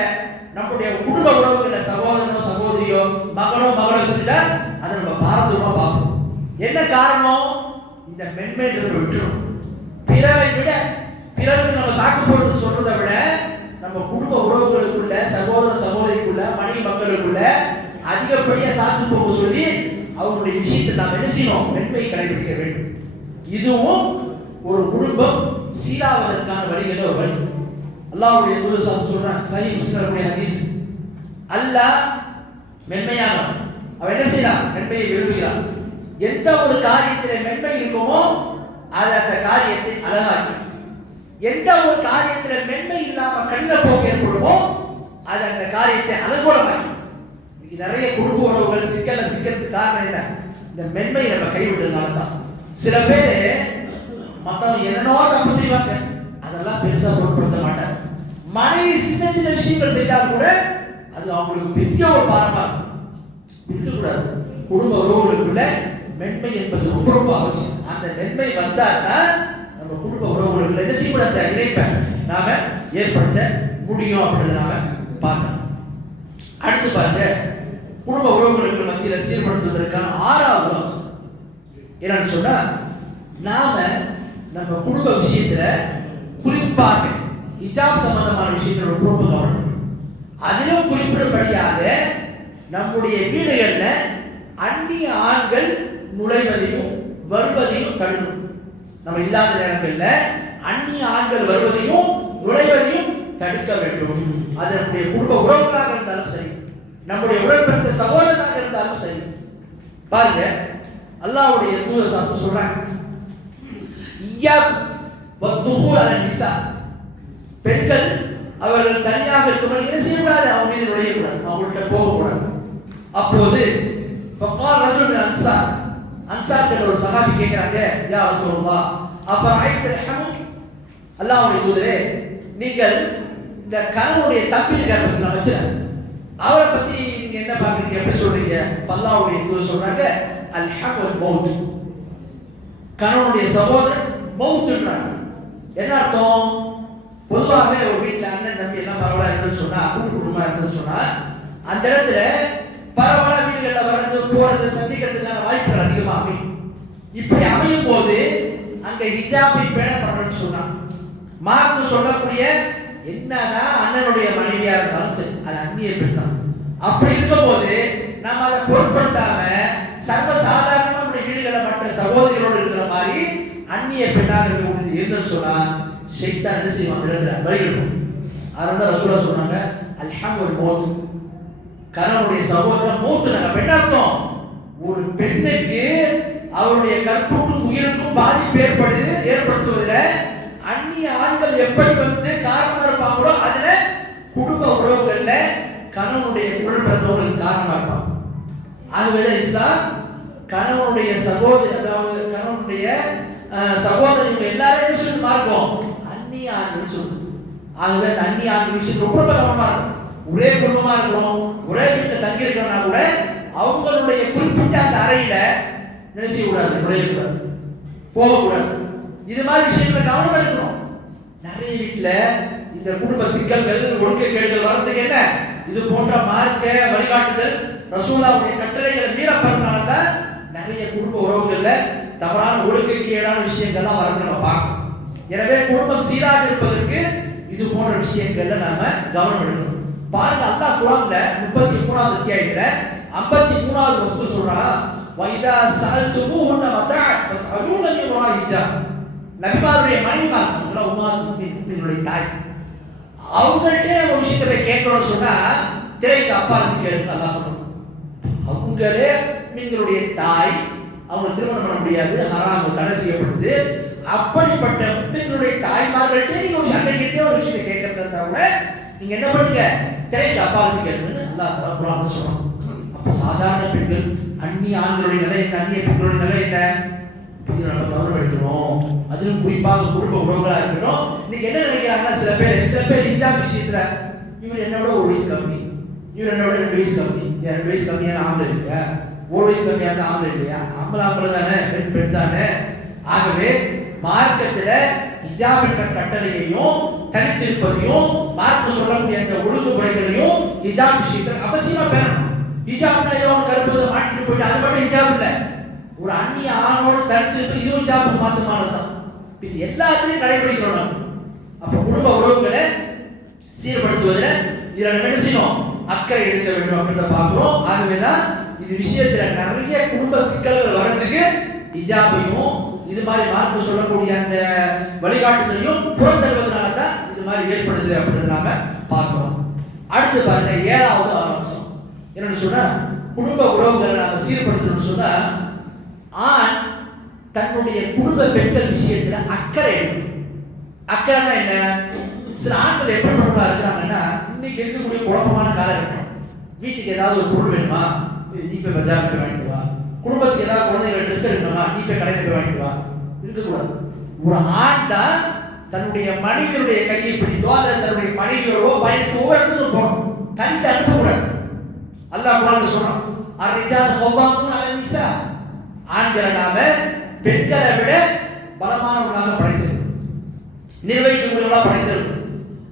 நம்முடைய குடும்ப உறவுகளை சகோதரனோ சகோதரியோ மகனோ மகளோ செஞ்சா அதை நம்ம பாரதூரமா பார்ப்போம். என்ன காரணம்? இந்த மென்மைன்றதை விட்டுரும். பிறரை விட பிறருக்கு நம்ம சாக்கு போட்டு சொல்றதை விட நம்ம குடும்ப உறவுகளுக்குள்ள சகோதர சகோதரிக்குள்ள மனைவி மக்களுக்குள்ள அதிகப்படியா சாக்கு போக்கு சொல்லி அவங்களுடைய விஷயத்தை நாம் என்ன செய்யணும்? மென்மையை கடைபிடிக்க வேண்டும். இதுவும் ஒரு குடும்பம் சீராவதற்கான வழிகள ஒரு வழி. அல்லாஹ்வுடைய தூதர் சொல்றாங்க, சஹீஹ் முஸ்லிமுடைய ஹதீஸ், அல்லாஹ் மென்மையானவன். அவன் என்ன செய்யறான்? மென்மையை விரும்புகிறான். எந்த ஒரு காரியத்தில் மென்மை இருக்குமோ அது அந்த காரியத்தை அழகாக்கும். எந்த ஒரு காரியத்தில் மென்மை இல்லாம கடின போக்கு ஏற்படுமோ அது அந்த காரியத்தை அலங்கோலமாக்கும். நிறைய குடும்ப உறவுகள் சிக்கிறதுக்கு காரணம் என்ன? இந்த மென்மையை நம்ம கைவிட்டதுனால தான். சில பேர் மற்றவங்க என்னென்னவோ தப்பு செய்வாங்க, அதெல்லாம் பெருசா பொருட்படுத்த மாட்டாங்க. மனைவி சின்ன சின்ன விஷயங்கள் செய்தால் கூட அது அவங்களுக்கு பெரிய ஒரு பாரமா இருக்கக்கூடாது. குடும்ப உறவுகளுக்குள்ள மென்மை என்பது ரொம்ப ரொம்ப அவசியம். அந்த மென்மை வந்தால்தான் நம்ம குடும்ப உறவுகளுக்குள்ள என்ன செய்யக்கூடாது? இணைப்பை நாம ஏற்படுத்த முடியும் அப்படின்றத நாம பார்க்கணும். அடுத்து பாருங்க, குடும்ப உறவுகளுக்கு மத்தியில் சீர்படுத்துவதற்கான 6வது அம்சம் என்னன்னு சொன்னா, நாம நம்ம குடும்ப விஷயத்துல குறிப்பாக ஹிஜாப் சம்பந்தமான விஷயத்துல ரொம்ப ரொம்ப கவனம். அதிலும் குறிப்பிடும்படியாக நம்முடைய வீடுகள்ல அந்நிய ஆண்கள் நுழைவதையும் வருவதையும் தடுக்கணும். நம்ம இல்லாத நேரங்கள்ல அந்நிய ஆண்கள் வருவதையும் நுழைவதையும் தடுக்க வேண்டும். அது நம்முடைய குடும்ப உறவுகளாக இருந்தாலும் சரி, நம்முடைய உடன்பிறந்த சகோதரனாக இருந்தாலும் சரி. பாருங்க, அல்லாஹ்வுடைய தூதர் சாஸ்திரம் சொல்றாங்க, வத்துஹூல் அலன் நிசா, பெண்கள் அவர்கள் தனியாக இருக்கும்போது என்ன செய்யக்கூடாது, அவங்க மீது நுழையக்கூடாது, அவங்கள்ட்ட போகக்கூடாது. அப்போது ஃபகால் ரஜுல் மின் அன்சார், அன்சார்கள் ஒரு சஹாபி கேட்கிறாங்க, யா ரசூலுல்லாஹ் அஃபரைத்தல் ஹமு, அல்லாஹ்வுடைய தூதரே, நீங்கள் இந்த கணவனுடைய தம்பி இருக்காரு நான் வச்சேன், அவரை பத்தி நீங்க என்ன பாக்குறீங்க, எப்படி சொல்றீங்க? அல்லாஹ்வுடைய தூதர் சொல்றாங்க, அல் ஹமுல் மௌத், கணவனுடைய சகோதரன் மௌத்ன்றாங்க. என்ன அர்த்தம்? பொதுவாகவே ஒரு வீட்டில் அண்ணன் தம்பி எல்லாம் பரவாயில்ல இருக்குன்னு சொன்னா, கூட்டு குடும்பமா இருக்குன்னு சொன்னா, அந்த இடத்துல பரவாயில்ல வீடுகளில் வர்றது போறது சந்திக்கிறதுக்கான வாய்ப்புகள் அதிகமாக அமையும். இப்படி அமையும் போது அங்க ஹிஜாபை பேணப்படணும்னு சொன்னா, மார்க்கு சொல்லக்கூடிய என்னதான் அண்ணனுடைய மனைவியா இருந்தாலும் சரி, அது அந்நிய பெண் தான். அப்படி இருக்கும் போது நம்ம அதை பொருட்படுத்தாம சர்வ சாதாரணமா நம்முடைய வீடுகளை மற்ற சகோதரிகளோடு இருக்கிற மாதிரி அந்நிய பெண்ணாக இருந்தோம்னு சொன்னா ஷைத்தான் என்ன செய்வான், இடத்துல வழிகிடும். அதனால ரசூலா சொன்னாங்க, அல்ஹம்துல் மௌத், கணவனுடைய சகோதரன் மௌத். பெண் அர்த்தம், ஒரு பெண்ணுக்கு அவருடைய கற்புக்கும் உயிருக்கும் பாதிப்பு ஏற்படுத்துவதில் அந்நிய ஆண்கள் எப்படி காரணமா இருப்பாங்களோ அதுல குடும்ப உறவுகள்ல கணவனுடைய குரல் பிறந்தவங்களுக்கு காரணமா இருப்பாங்க. ஆகவே இஸ்லாம் கணவனுடைய சகோதரி, அதாவது கணவனுடைய சகோதரி எல்லாரும் என்ன சொல்லி மார்க்கும், அந்நிய ஆண்கள் சொல்லுது. ஆகவே அந்த அந்நிய ஆண்கள் விஷயம் ரொம்ப கவனமா இருக்கும். ஒரே குடும்பமா இருக்கணும், ஒரே வீட்டில் தங்கி இருக்கிறோம்னா கூட அவங்களுடைய குறிப்பிட்ட அந்த அறையில நினைச்ச கூடாது, நுழையக்கூடாது, போகக்கூடாது. இது மாதிரி விஷயங்களை கவனம் எடுக்கணும். நிறைய வீட்டில் இந்த குடும்ப சிக்கல்கள் ஒழுக்கக்கேடுகள் வர்றதுக்கு என்ன, இது போன்ற மார்க்க வழிகாட்டுதல் ரசூலுல்லாஹ்வுடைய கட்டளைகளை மீறப்படுறதுனால தான் நிறைய குடும்ப உறவுகள்ல தவறான ஒழுக்கக்கேடான விஷயங்கள்லாம் வரது நம்ம பார்க்கணும். எனவே குடும்பம் சீராக இருப்பதற்கு இது போன்ற விஷயங்கள்ல நாம கவனம் எடுக்கணும். பாருங்க, அல்லாஹ் குர்ஆன்ல 33வது அத்தியாயத்துல 53வது வசனம் சொல்றான், வைதா சஅல்துமூஹுன்ன மதஅ ஃபஸ்அலூன மின் வராஇ ஹிஜாப். நபிமாருடைய மனைவிமார், உம்மாத்துடைய தாய், அவங்கள்ட்ட ஒரு விஷயத்தை கேட்கணும்னு சொன்னா திரைக்கு அப்பா இருந்து கேளுங்க. அல்லாஹ் சொல்றான், அவங்களே நீங்களுடைய தாய், அவங்க திருமணம் பண்ண முடியாது, ஹராம் தடை செய்யப்படுது. அப்படிப்பட்ட பெண்களுடைய தாய்மார்கள்ட்ட நீங்க ஒரு சண்டைக்கிட்டே ஒரு விஷயத்தை கேட்கறத தவிர நீங்க என்ன பண்ணுங்க, திரைக்கு அப்பா இருந்து கேளுங்கன்னு அல்லாஹ் தஆலா குர்ஆன்ல சொல்றான். அப்ப சாதாரண பெண்கள், அந்நிய ஆண்களுடைய நிலை என்ன, அந்நிய பெண்களுடைய நிலை என்ன, நம்ம கவனம் எடுக்கணும். அதிலும் குறிப்பாக குடும்ப உறவுகளா இருக்கணும். இன்னைக்கு என்ன நினைக்கிறாங்கன்னா, சில பேர் ஹிஜாப் விஷயத்துல இவர் என்னோட ஒரு வயசு கம்மி, இவர் என்னோட 2 வயசு கம்மி, 2 வயசு கம்மியான ஆம்பளை இல்லையா, 1 வயசு கம்மியான ஆம்பளை இல்லையா, ஆம்பளை தானே, பெண் தானே. ஆகவே மார்க்கத்துல ஹிஜாப் என்ற கட்டளையையும் தனித்திருப்பதையும் மார்க்க சொல்லக்கூடிய அந்த ஒழுங்குமுறைகளையும் ஹிஜாப் விஷயத்தில் அவசியமா பெறணும். ஹிஜாப்னா ஏதோ கருப்பதை மாட்டிட்டு போயிட்டு அது மட்டும் ஹிஜாப் இல்லை, ஒரு அந்நிய ஆணோடு தனித்திருப்பது இதுவும் ஹிஜாப் மாற்றமானதுதான். இது எல்லாத்தையும் கடைபிடிக்கணும். அப்ப குடும்ப உறவுகளை சீர்படுத்துவதில் இதில் நம்ம என்ன செய்யணும், அக்கறை எடுக்க வேண்டும் அப்படின்றத பார்க்கிறோம். ஆகவேதான் இது விஷயத்துல நிறைய குடும்ப சிக்கல்கள் வர்றதுக்கு ஹிஜாபையும் இது மாதிரி மார்க்க சொல்லக்கூடிய அந்த வழிகாட்டுதலையும் புறந்தருவதனால தான் இது மாதிரி ஏற்படுது அப்படின்றத நாம பார்க்கிறோம். அடுத்து பாருங்க, 7வது அம்சம் என்னன்னு சொன்னா, குடும்ப உறவுகளை நாம சீர்படுத்தணும்னு சொன்னா ஆண் தன்னுடைய குடும்ப பெண்கள் விஷயத்துல அக்கறை எடுக்கணும். அக்கறைனா என்ன, சில ஆண்கள் எப்படி பண்ணுறா இருக்கிறாங்கன்னா, இன்னைக்கு இருக்கக்கூடிய குழப்பமான காலகட்டம், வீட்டுக்கு ஏதாவது ஒரு பொருள் வேணுமா, நீ போய் பஜார் போய் வாங்கிட்டு வா, குடும்பத்துக்கு ஏதாவது குழந்தைங்க ட்ரெஸ் எடுக்கணுமா, நீ போய் கடையில் போய் வாங்கிட்டு வா, இருக்கக்கூடாது. ஒரு ஆண் தான் தன்னுடைய மனைவியுடைய கையை பிடித்தோ அல்லது தன்னுடைய மனைவியோடோ பயணித்து ஒவ்வொரு இடத்துக்கும் போகணும், தனித்து அனுப்பக்கூடாது. அல்லாஹ் குர்ஆன்ல சொல்றான், அர்ரிஜாலு கவ்வாமூன அலன் நிஸா, ஆண்களை நாம பெண்களை விட பலமானவர்களாக படைத்திருக்கிறோம், நிர்வகிக்கக்கூடியவர்களாக படைத்திருக்கிறோம்.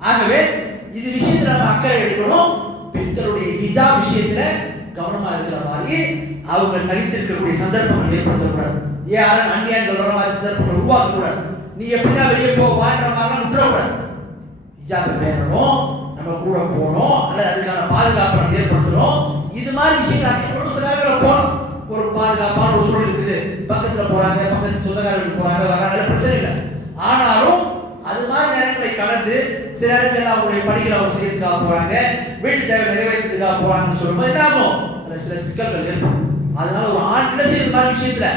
ஆகவே இது விஷயத்துல நம்ம அக்கறை எடுக்கணும். பெண்களுடைய ஹிஜாப் விஷயத்துல கவனமா இருக்கிற மாதிரி அவங்க தனித்திருக்கக்கூடிய சந்தர்ப்பங்கள் ஏற்படுத்தக்கூடாது. யாரும் அந்நியான்கள் வர மாதிரி சந்தர்ப்பங்களை உருவாக்கக்கூடாது. நீ எப்படின்னா வெளியே போ வாழ்ற மாதிரிலாம் விட்டுறக்கூடாது. ஹிஜாபை பேரணும், நம்ம கூட போகணும், அல்லது அதுக்கான பாதுகாப்பை நம்ம ஏற்படுத்தணும். இது மாதிரி விஷயங்கள் அக்கறை சில நேரங்களில் போகணும். ஒரு பாதுகாப்பான ஒரு சூழல் இருக்குது, பக்கத்துல போறாங்க, பக்கத்து சொந்தக்காரர்கள் போறாங்க வராங்க, பிரச்சனை இல்லை. ஆனாலும் அது மாதிரி நேரங்களை கடந்து சில நேரங்கள் அவங்களுடைய பணிகளை அவங்க செய்யறதுக்காக போறாங்க, வீட்டு தேவை நிறைவேற்றதுக்காக போறாங்கன்னு சொல்லும்போது என்ன ஆகும், அதுல சில சிக்கல்கள் ஏற்படும். அதனால ஒரு ஆண் என்ன செய்யறது மாதிரி விஷயத்துல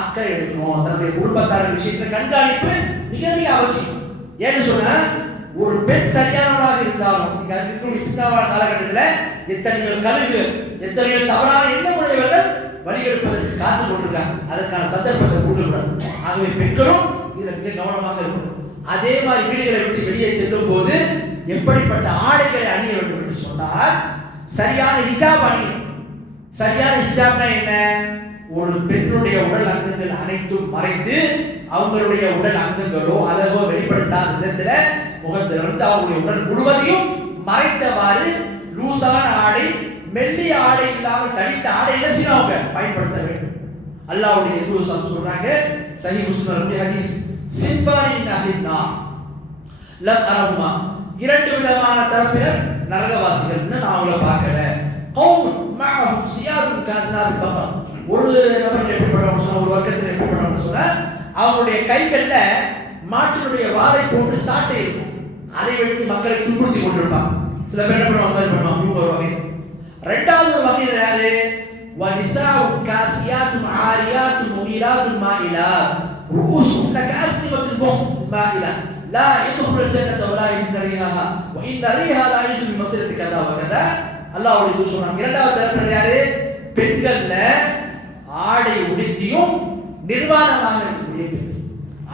அக்கறை எடுக்கணும். தன்னுடைய குடும்பத்தாரர் விஷயத்துல கண்காணிப்பு மிக மிக அவசியம். ஏன்னு சொன்னா ஒரு பெண் சரியானவளாக இருந்தாலும் நீங்க இருக்கக்கூடிய சின்னாவான காலகட்டத்தில் எத்தனையோ கழுகு எத்தனையோ தவறான எண்ணமுடையவர்கள் வழிகெடுப்பதற்கு காத்து கொண்டிருக்காங்க. அதற்கான சந்தர்ப்பத்தை கூடக்கூடாது. ஆகவே பெண்களும் இதுல மிக கவனமாக இருக்கணும். அதே மாதிரி வீடுகளை விட்டு வெளியே செல்லும் போது எப்படிப்பட்ட ஆடைகளை அணிய வேண்டும் என்று சொன்னால் சரியான ஹிஜாப் அணியணும். சரியான ஹிஜாப்னா என்ன, ஒரு பெண்ணுடைய உடல் அங்கங்கள் அனைத்தும் மறைத்து அவங்களுடைய உடல் அங்கங்களோ அழகோ வெளிப்படுத்தாத விதத்துல முகத்தில் வந்து அவங்களுடைய உடல் முழுவதையும் மறைத்தவாறு லூசான ஆடை, மெல்லிய ஆடை இல்லாமல் தடித்த ஆடை என்ன செய்யணும் பயன்படுத்த வேண்டும். அல்லாஹ்வுடைய தூதர் சொல்றாங்க, சஹீஹ் முஸ்லிம் ஹதீஸ், சின்ஃபானி மின் அஹ்லின் நார் லம் அரஹுமா, இரண்டு விதமான தரப்பினர் நரகவாசிகள்னு நான் அவங்கள பார்க்கல. கௌம் மஅஹும் சியாதுன் காஸ்னாபில் பகர், ஒரு நபர் எப்படிப்பட்டவங்க சொன்னா, ஒரு வர்க்கத்தில் எப்படிப்பட்டவங்க சொன்னா அவங்களுடைய கைகள்ல மாட்டினுடைய வாரை போன்று சாட்டை இருக்கும். அதை வைத்து மக்களை துன்புறுத்தி கொண்டிருப்பாங்க. சில பேர் என்ன பண்ணுவாங்க, இவங்க ஒரு வகை. ரெண்டாவது ஒரு வகையில் யாரு, வனிசாஉ காசியாத்துன் ஆரியாத்துன் முகிலாத்துன் மாயிலாத் ரூசுன் காஸ்னிமத்துல் புஹ் மாயிலா லா யதுகுல் ஜன்னத வலா யஜிது ரிஹாஹா வ இன்ன ரிஹா லா யஜிது மஸ்ரத் கதா வ கதா. அல்லாஹ்வுடைய தூதர் சொன்னாங்க, இரண்டாவது தரப்பினர் யாரு, பெண்கள்ல ஆடை உடுத்தியும் நிர்வாணமாக இருக்கக்கூடிய பெண்கள்,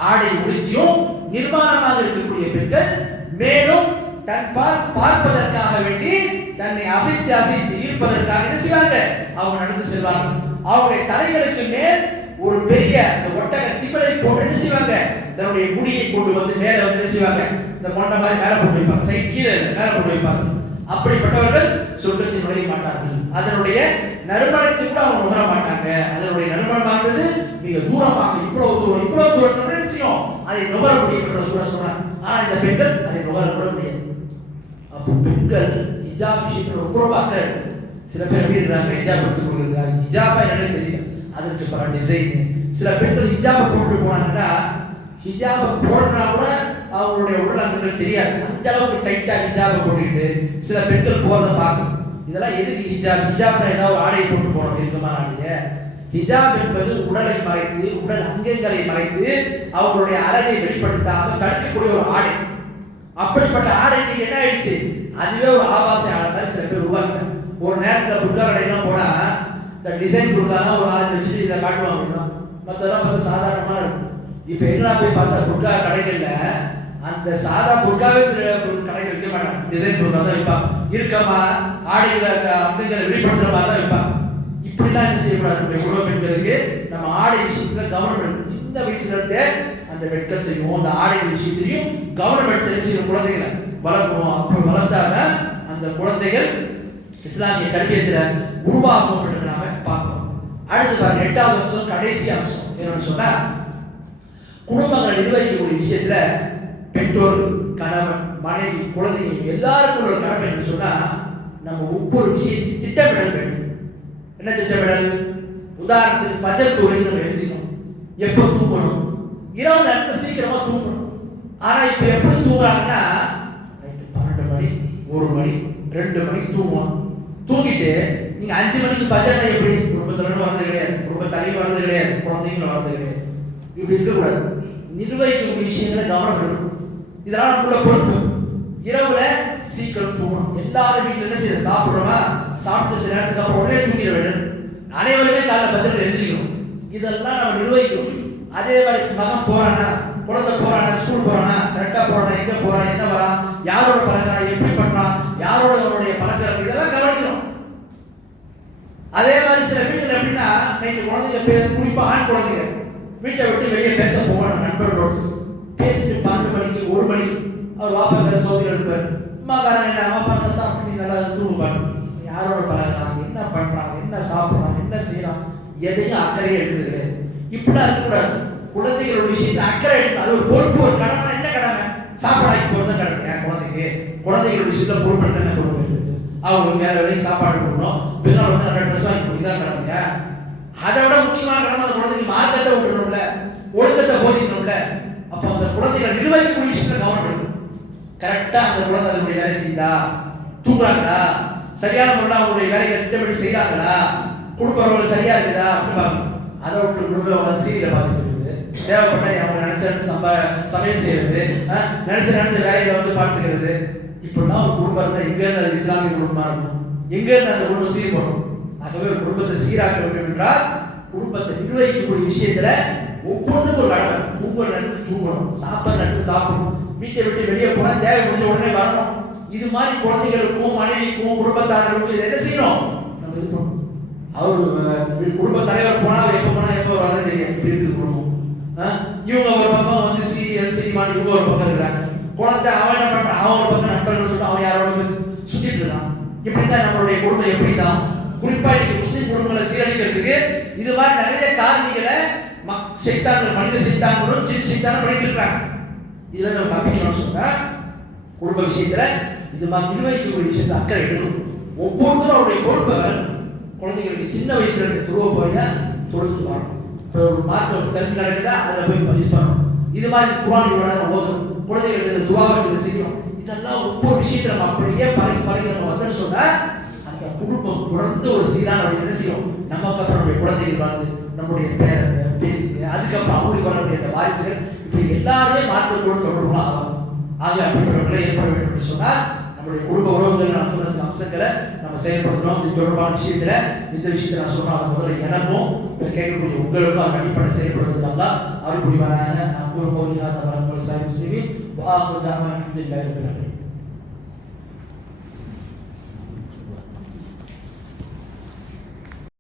ஆடை உடுத்தியும் நிர்வாணமாக இருக்கக்கூடிய பெண்கள், மேலும் தன் பார்ப்பதற்காக வேண்டி தன்னை அசைத்து அசைத்து ஈர்ப்பதற்காக என்ன செய்வாங்க, அவங்க நடந்து செல்வாங்க. அவருடைய தலைகளுக்கு மேல் ஒரு பெரிய ஒட்டக திமிலை போட்டு என்ன செய்வாங்க, தன்னுடைய முடியை கொண்டு வந்து மேலே வந்து என்ன செய்வாங்க, இந்த கொண்ட மாதிரி மேலே போட்டு வைப்பாங்க, சைட் கீழே மேலே போட்டு வைப்பாங்க. அப்படிப்பட்டவர்கள் சொர்க்கத்தில் நுழைய மாட்டார்கள். அதனுடைய நறுமணத்தை கூட அவங்க நுகர மாட்டாங்க. அதனுடைய நறுமணமானது மிக தூரமாக, இவ்வளவு தூரத்தில் என்ன செய்யும், அதை நுகர முடியும் என்று சொல்றாங்க. ஆனா இந்த பெண்கள் அதை நுகர கூட முடியாது. அப்போ பெண்கள் ஹிஜாப் விஷயத்தில் ரொம்ப அக்கறை. சில பேர் எப்படி இருக்கிறாங்க, ஹிஜாப் எடுத்து கொடுக்குறாங்க, ஹிஜாபா என்னன்னு தெரியல, அதற்கு பல டிசைன். சில பெண்கள் ஹிஜாபை போட்டு போனாங்கன்னா ஹிஜாபை போடுறா கூட அவங்களுடைய உடல் அங்கங்கள் தெரியாது, அந்த அளவுக்கு டைட்டா ஹிஜாபை போட்டுக்கிட்டு சில பெண்கள் போறதை பார்க்கணும். இதெல்லாம் எதுக்கு ஹிஜாப்? ஹிஜாப்னா ஏதாவது ஆடையை போட்டு போகணும் இருக்குமான ஆடைய. ஹிஜாப் என்பது உடலை மறைத்து, உடல் அங்கங்களை மறைத்து அவங்களுடைய அழகை வெளிப்படுத்தாமல் தடுக்கக்கூடிய ஒரு ஆடை. அப்படிப்பட்ட ஆடை நீங்க என்ன ஆயிடுச்சு, அதுவே ஒரு ஆபாச ஆடை மாதிரி சில பேர் உருவாக்கிட்டாங்க. ஒரு நேரத்தில் புர்கா கடையெல்லாம் போனா இந்த டிசைன் புர்காலாம் ஒரு ஆளை வச்சுட்டு இதை காட்டுவாங்க, மற்றதெல்லாம் பார்த்தா சாதாரணமாக இருக்கும். இப்போ எங்கடா போய் பார்த்தா புர்கா கடைகள்ல அந்த சாதா புர்காவே சில கடைகள் வைக்க மாட்டாங்க, டிசைன் புர்கா தான் வைப்பாங்க. இருக்கமா ஆடைகளை அங்கங்களை வெளிப்படுத்துற மாதிரி தான் வைப்பாங்க. இப்படிலாம் என்ன செய்யக்கூடாது, குடும்ப பெண்களுக்கு நம்ம ஆடை விஷயத்துல கவனம் எடுக்கணும். சின்ன வயசுல இருந்தே அந்த வெட்கத்தையும் அந்த ஆடை விஷயத்திலையும் கவனம் எடுத்து செய்யும் குழந்தைகளை வளர்க்கணும். அப்படி வளர்த்தாங்க அந்த குழந்தைகள் இஸ்லாமிய கல்வியத்துல உருவாகும் அப்படின்னு நாம பார்க்கணும். அடுத்து பாருங்க, 8வது அம்சம், கடைசி அம்சம் என்னன்னு சொன்னா, குடும்பங்களை நிர்வகிக்கக்கூடிய விஷயத்துல பெற்றோர், கணவன், மனைவி, குழந்தைகள் எல்லாருக்கும் ஒரு கடமை என்று சொன்னா, நம்ம ஒவ்வொரு விஷயத்தையும் திட்டமிடல் வேண்டும். என்ன திட்டமிடல்? உதாரணத்துக்கு பஜல் தொழில் நம்ம எழுதிக்கணும், எப்போ தூங்கணும், இரவு நேரத்தில் சீக்கிரமா தூங்கணும். ஆனா இப்ப எப்படி தூங்குறாங்கன்னா, 12 மணி 1 மணி 2 மணிக்கு தூங்குவான். தூங்கிட்டு நீங்க 5 மணிக்கு பஜனை எப்படி, குடும்பத்தினரும் வர்றது கிடையாது, குடும்ப தலைவர் வர்றது கிடையாது, குழந்தைங்களும் வர்றது கிடையாது. இப்படி இருக்கக்கூடாது. நிர்வகிக்கக்கூடிய விஷயங்களை கவனம் எடுக்கணும். இதெல்லாம் நம்மளோட பொறுப்பு. இரவுல சீக்கிரம் தூங்கணும். எல்லாரும் வீட்டில் என்ன செய்ய, சாப்பிடுறோமா, சாப்பிட்டு சில நேரத்துக்கு அப்புறம் உடனே தூங்கிட வேண்டும். அனைவருமே காலைல பஜனை எழுந்திரிக்கணும். இதெல்லாம் நம்ம நிர்வகிக்கணும். அதே மாதிரி மகன் போறானா, குழந்தை போறானா, ஸ்கூல் போறானா, கரெக்டா போறானா, எங்க போறான், என்ன வரான், யாரோட பழகிறான், எப்படி பண்றான், யாரோட அவனுடைய பழக்கம், இதெல்லாம் கவனிக்கணும். அதே மாதிரி சில வீடுகள் எப்படின்னா, நைட்டு குழந்தைங்க பேச, குறிப்பா ஆண் குழந்தைங்க வீட்டை விட்டு வெளியே பேச போவாங்க நண்பர்களோடு. பேசிட்டு 12 மணிக்கு 1 மணிக்கு அவர் வாப்பாக்கார சோதனை எடுப்பார். அம்மாக்காரங்க என்ன, அம்மா பண்ண சாப்பிட்டு நீ நல்லா தூங்குப்பான், யாரோட பழகிறான், என்ன பண்றான், என்ன சாப்பிட்றான், என்ன செய்யறான், எதையும் அக்கறையை எடுத்துக்கிறது. இப்படிலாம் இருக்கக்கூடாது. குழந்தைகளோட விஷயத்தை அக்கறை எடுக்கணும். அது ஒரு பொறுப்பு, ஒரு கடமை. என்ன கடமை? சாப்பாடாக்கி போகிறது கடமை. என் குழந்தைக்கு குழந்தைகளோட விஷயத்துல பொறுப்பு என்ன பொறுப்பு இருக்குது, அவங்களுக்கு வேற வேலைக்கு சாப்பாடு கொடுக்கணும், பின்னால் வந்து நல்ல ட்ரெஸ் வாங்கி கொடுத்தா கடமையா. அதை விட முக்கியமான கடமை அந்த குழந்தைக்கு மார்க்கத்தை விட்டுறோம்ல, ஒழுக்கத்தை போதிக்கணும்ல. அப்போ அந்த குழந்தைகள் நிர்வகிக்கக்கூடிய விஷயத்துல கவனம் எடுக்கணும். கரெக்டா அந்த குழந்தை அதனுடைய வேலை செய்தா, தூங்குறாங்களா, சரியான முறையில் அவங்களுடைய வேலைகளை திட்டமிட்டு செய்யறாங்களா, குடும்ப உறவுகள் சரியா இருக்குதா அப்படின்னு பார்க்கணும். அதை விட்டு குடும்ப சீரியலை பார்த்துக்கிறது, தேவைப்பட்ட அவங்க நினைச்ச சமையல் செய்யறது, நினைச்ச வேலைகளை வந்து பார்த்துக்கிறது, இப்படிலாம் ஒரு குடும்பம் இருந்தால் எங்க இருந்து அது இஸ்லாமிய குடும்பமா இருக்கும், எங்க இருந்து அந்த குடும்பம் சீர்படும். ஆகவே ஒரு குடும்பத்தை சீராக்க வேண்டும் என்றால் குடும்பத்தை நிர்வகிக்கக்கூடிய விஷயத்துல ஒவ்வொன்றுக்கும் ஒரு கடமை. தூங்குற நேரத்தில் தூங்கணும், சாப்பிட்ற நேரத்தில் சாப்பிடணும், வீட்டை விட்டு வெளியே போனா தேவை முடிஞ்ச உடனே வரணும். இது மாதிரி குழந்தைகளுக்கும் மனைவிக்கும் குடும்பத்தார்களுக்கும் இதை என்ன செய்யணும், நம்ம இது பண்ணணும். அவர் குடும்ப தலைவர் போனா அவர் எப்போ போனா எப்போ வராது தெரியும். இப்படி இருக்குது குடும்பம். இவங்க ஒரு பக்கம் வந்து சினிமான்னு இவங்க ஒரு பக்கம் இருக்கிறாங்க. குழந்தை அவன் என்ன பண்றான், அவன் ஒரு பக்கம் நண்பர்கள் சொல்லிட்டு அவன் யாரோட சுத்திட்டு இருக்கான். இப்படித்தான் நம்மளுடைய குடும்பம் எப்படிதான் குறிப்பா முஸ்லிம் குடும்பங்களை சீரழிக்கிறதுக்கு இது மாதிரி நிறைய காரணிகளை சைத்தான்கள், மனித சைத்தான்களும் ஜின் சைத்தானும் பண்ணிட்டு இருக்காங்க. இதுல நம்ம தப்பிக்கணும்னு சொன்னா குடும்ப விஷயத்துல இது மாதிரி நிர்வகிக்கக்கூடிய விஷயத்துல அக்கறை எடுக்கணும். ஒவ்வொருத்தரும் அவருடைய பொறுப்பை வரணும். குழந்தைகளுக்கு சின்ன வயசுல இருந்து துருவ போறீங்க தொழுத்து வரணும். இப்போ ஒரு மார்க்க கல்வி நடக்குதா அதில் போய் பதிவு பண்ணணும். இது மாதிரி குர்ஆன் இவ்வளோ நேரம் ஓதணும், குழந்தைகளுக்கு துவாவை செய்யணும். இதெல்லாம் ஒவ்வொரு விஷயத்தை நம்ம அப்படியே பழகி நம்ம வந்து சொன்னா அந்த குடும்பம் தொடர்ந்து ஒரு சீரான என்ன செய்யும். நமக்கு அப்புறம் நம்முடைய குழந்தைகள் வாழ்ந்து நம்முடைய பேத்திங்க, அதுக்கப்புறம் அவங்களுக்கு வரக்கூடிய அந்த வாரிசுகள், இப்படி எல்லாருமே மாற்றத்தோடு தொடர்புலாம் ஆகும். ஆக அப்படிப்பட்ட நிலை ஏற்பட வேண்டும் என்று சொன்னால் நம்முடைய குடும்ப உறவுகள் நான் சொன்ன சில அம்சங்களை நம்ம செயல்படுத்தணும். இது தொடர்பான விஷயத்துல இந்த விஷயத்தை நான் சொன்னோம். அது முதல்ல எனக்கும் கேட்கக்கூடிய உங்களுக்கும் அது அடிப்படை செயல்படுவதற்காக அருள் புரிவாராக. நான் கூறும் போது சாஹிப் ஸ்ரீவி வாஹுதான